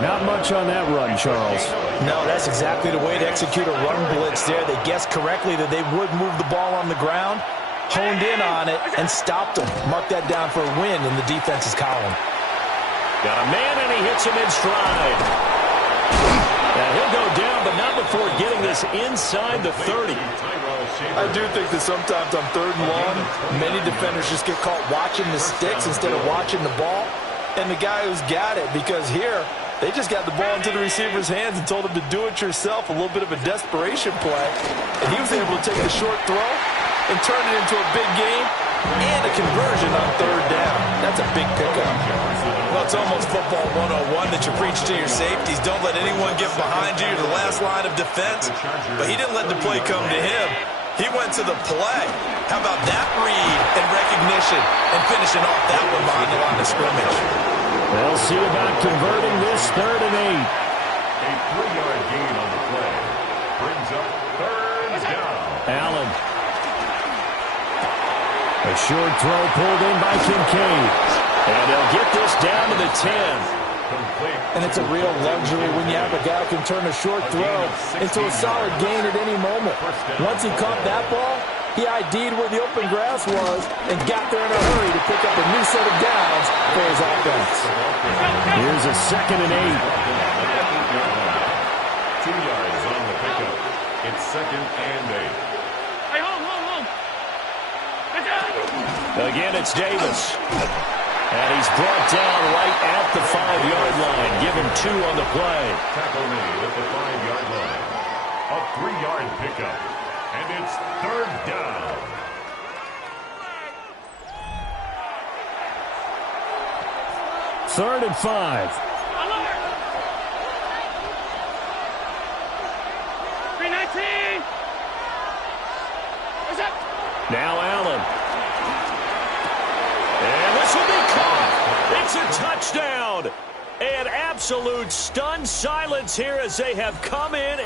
Not much on that run, Charles. No, that's exactly the way to execute a run blitz there. They guessed correctly that they would move the ball on the ground, honed in on it, and stopped them. Mark that down for a win in the defense's column. Got a man, and he hits him in stride. Now he'll go down, but not before getting this inside the 30. I do think that sometimes on 3rd and long, many defenders just get caught watching the sticks instead of watching the ball. And the guy who's got it, because here, they just got the ball into the receiver's hands and told him to do it yourself, a little bit of a desperation play. And he was able to take the short throw and turn it into a big game and a conversion on 3rd down. That's a big pickup. Well, it's almost football 101 that you preach to your safeties. Don't let anyone get behind you. You're the last line of defense. But he didn't let the play come to him. He went to the play. How about that read and recognition and finishing off that one behind the line of scrimmage? They'll see about converting this 3rd and 8. A 3-yard gain on the play. Brings up 3rd down. Allen. A short throw pulled in by Kincaid. And they'll get this down to the 10. And it's a real luxury when you have a guy who can turn a short throw into a solid gain at any moment. Once he caught that ball, he ID'd where the open grass was and got there in a hurry to pick up a new set of downs for his offense. Here's a 2nd and 8. 2 yards on the pickup. It's 2nd and 8. Hey, home. Again, it's Davis. And he's brought down right at the 5-yard line. Give him 2 on the play. Tackle made at the 5-yard line. A 3-yard pickup. And it's 3rd down. Third and 5. 319. Now Allen. And this will be caught. It's a touchdown. An absolute stunned silence here as they have come in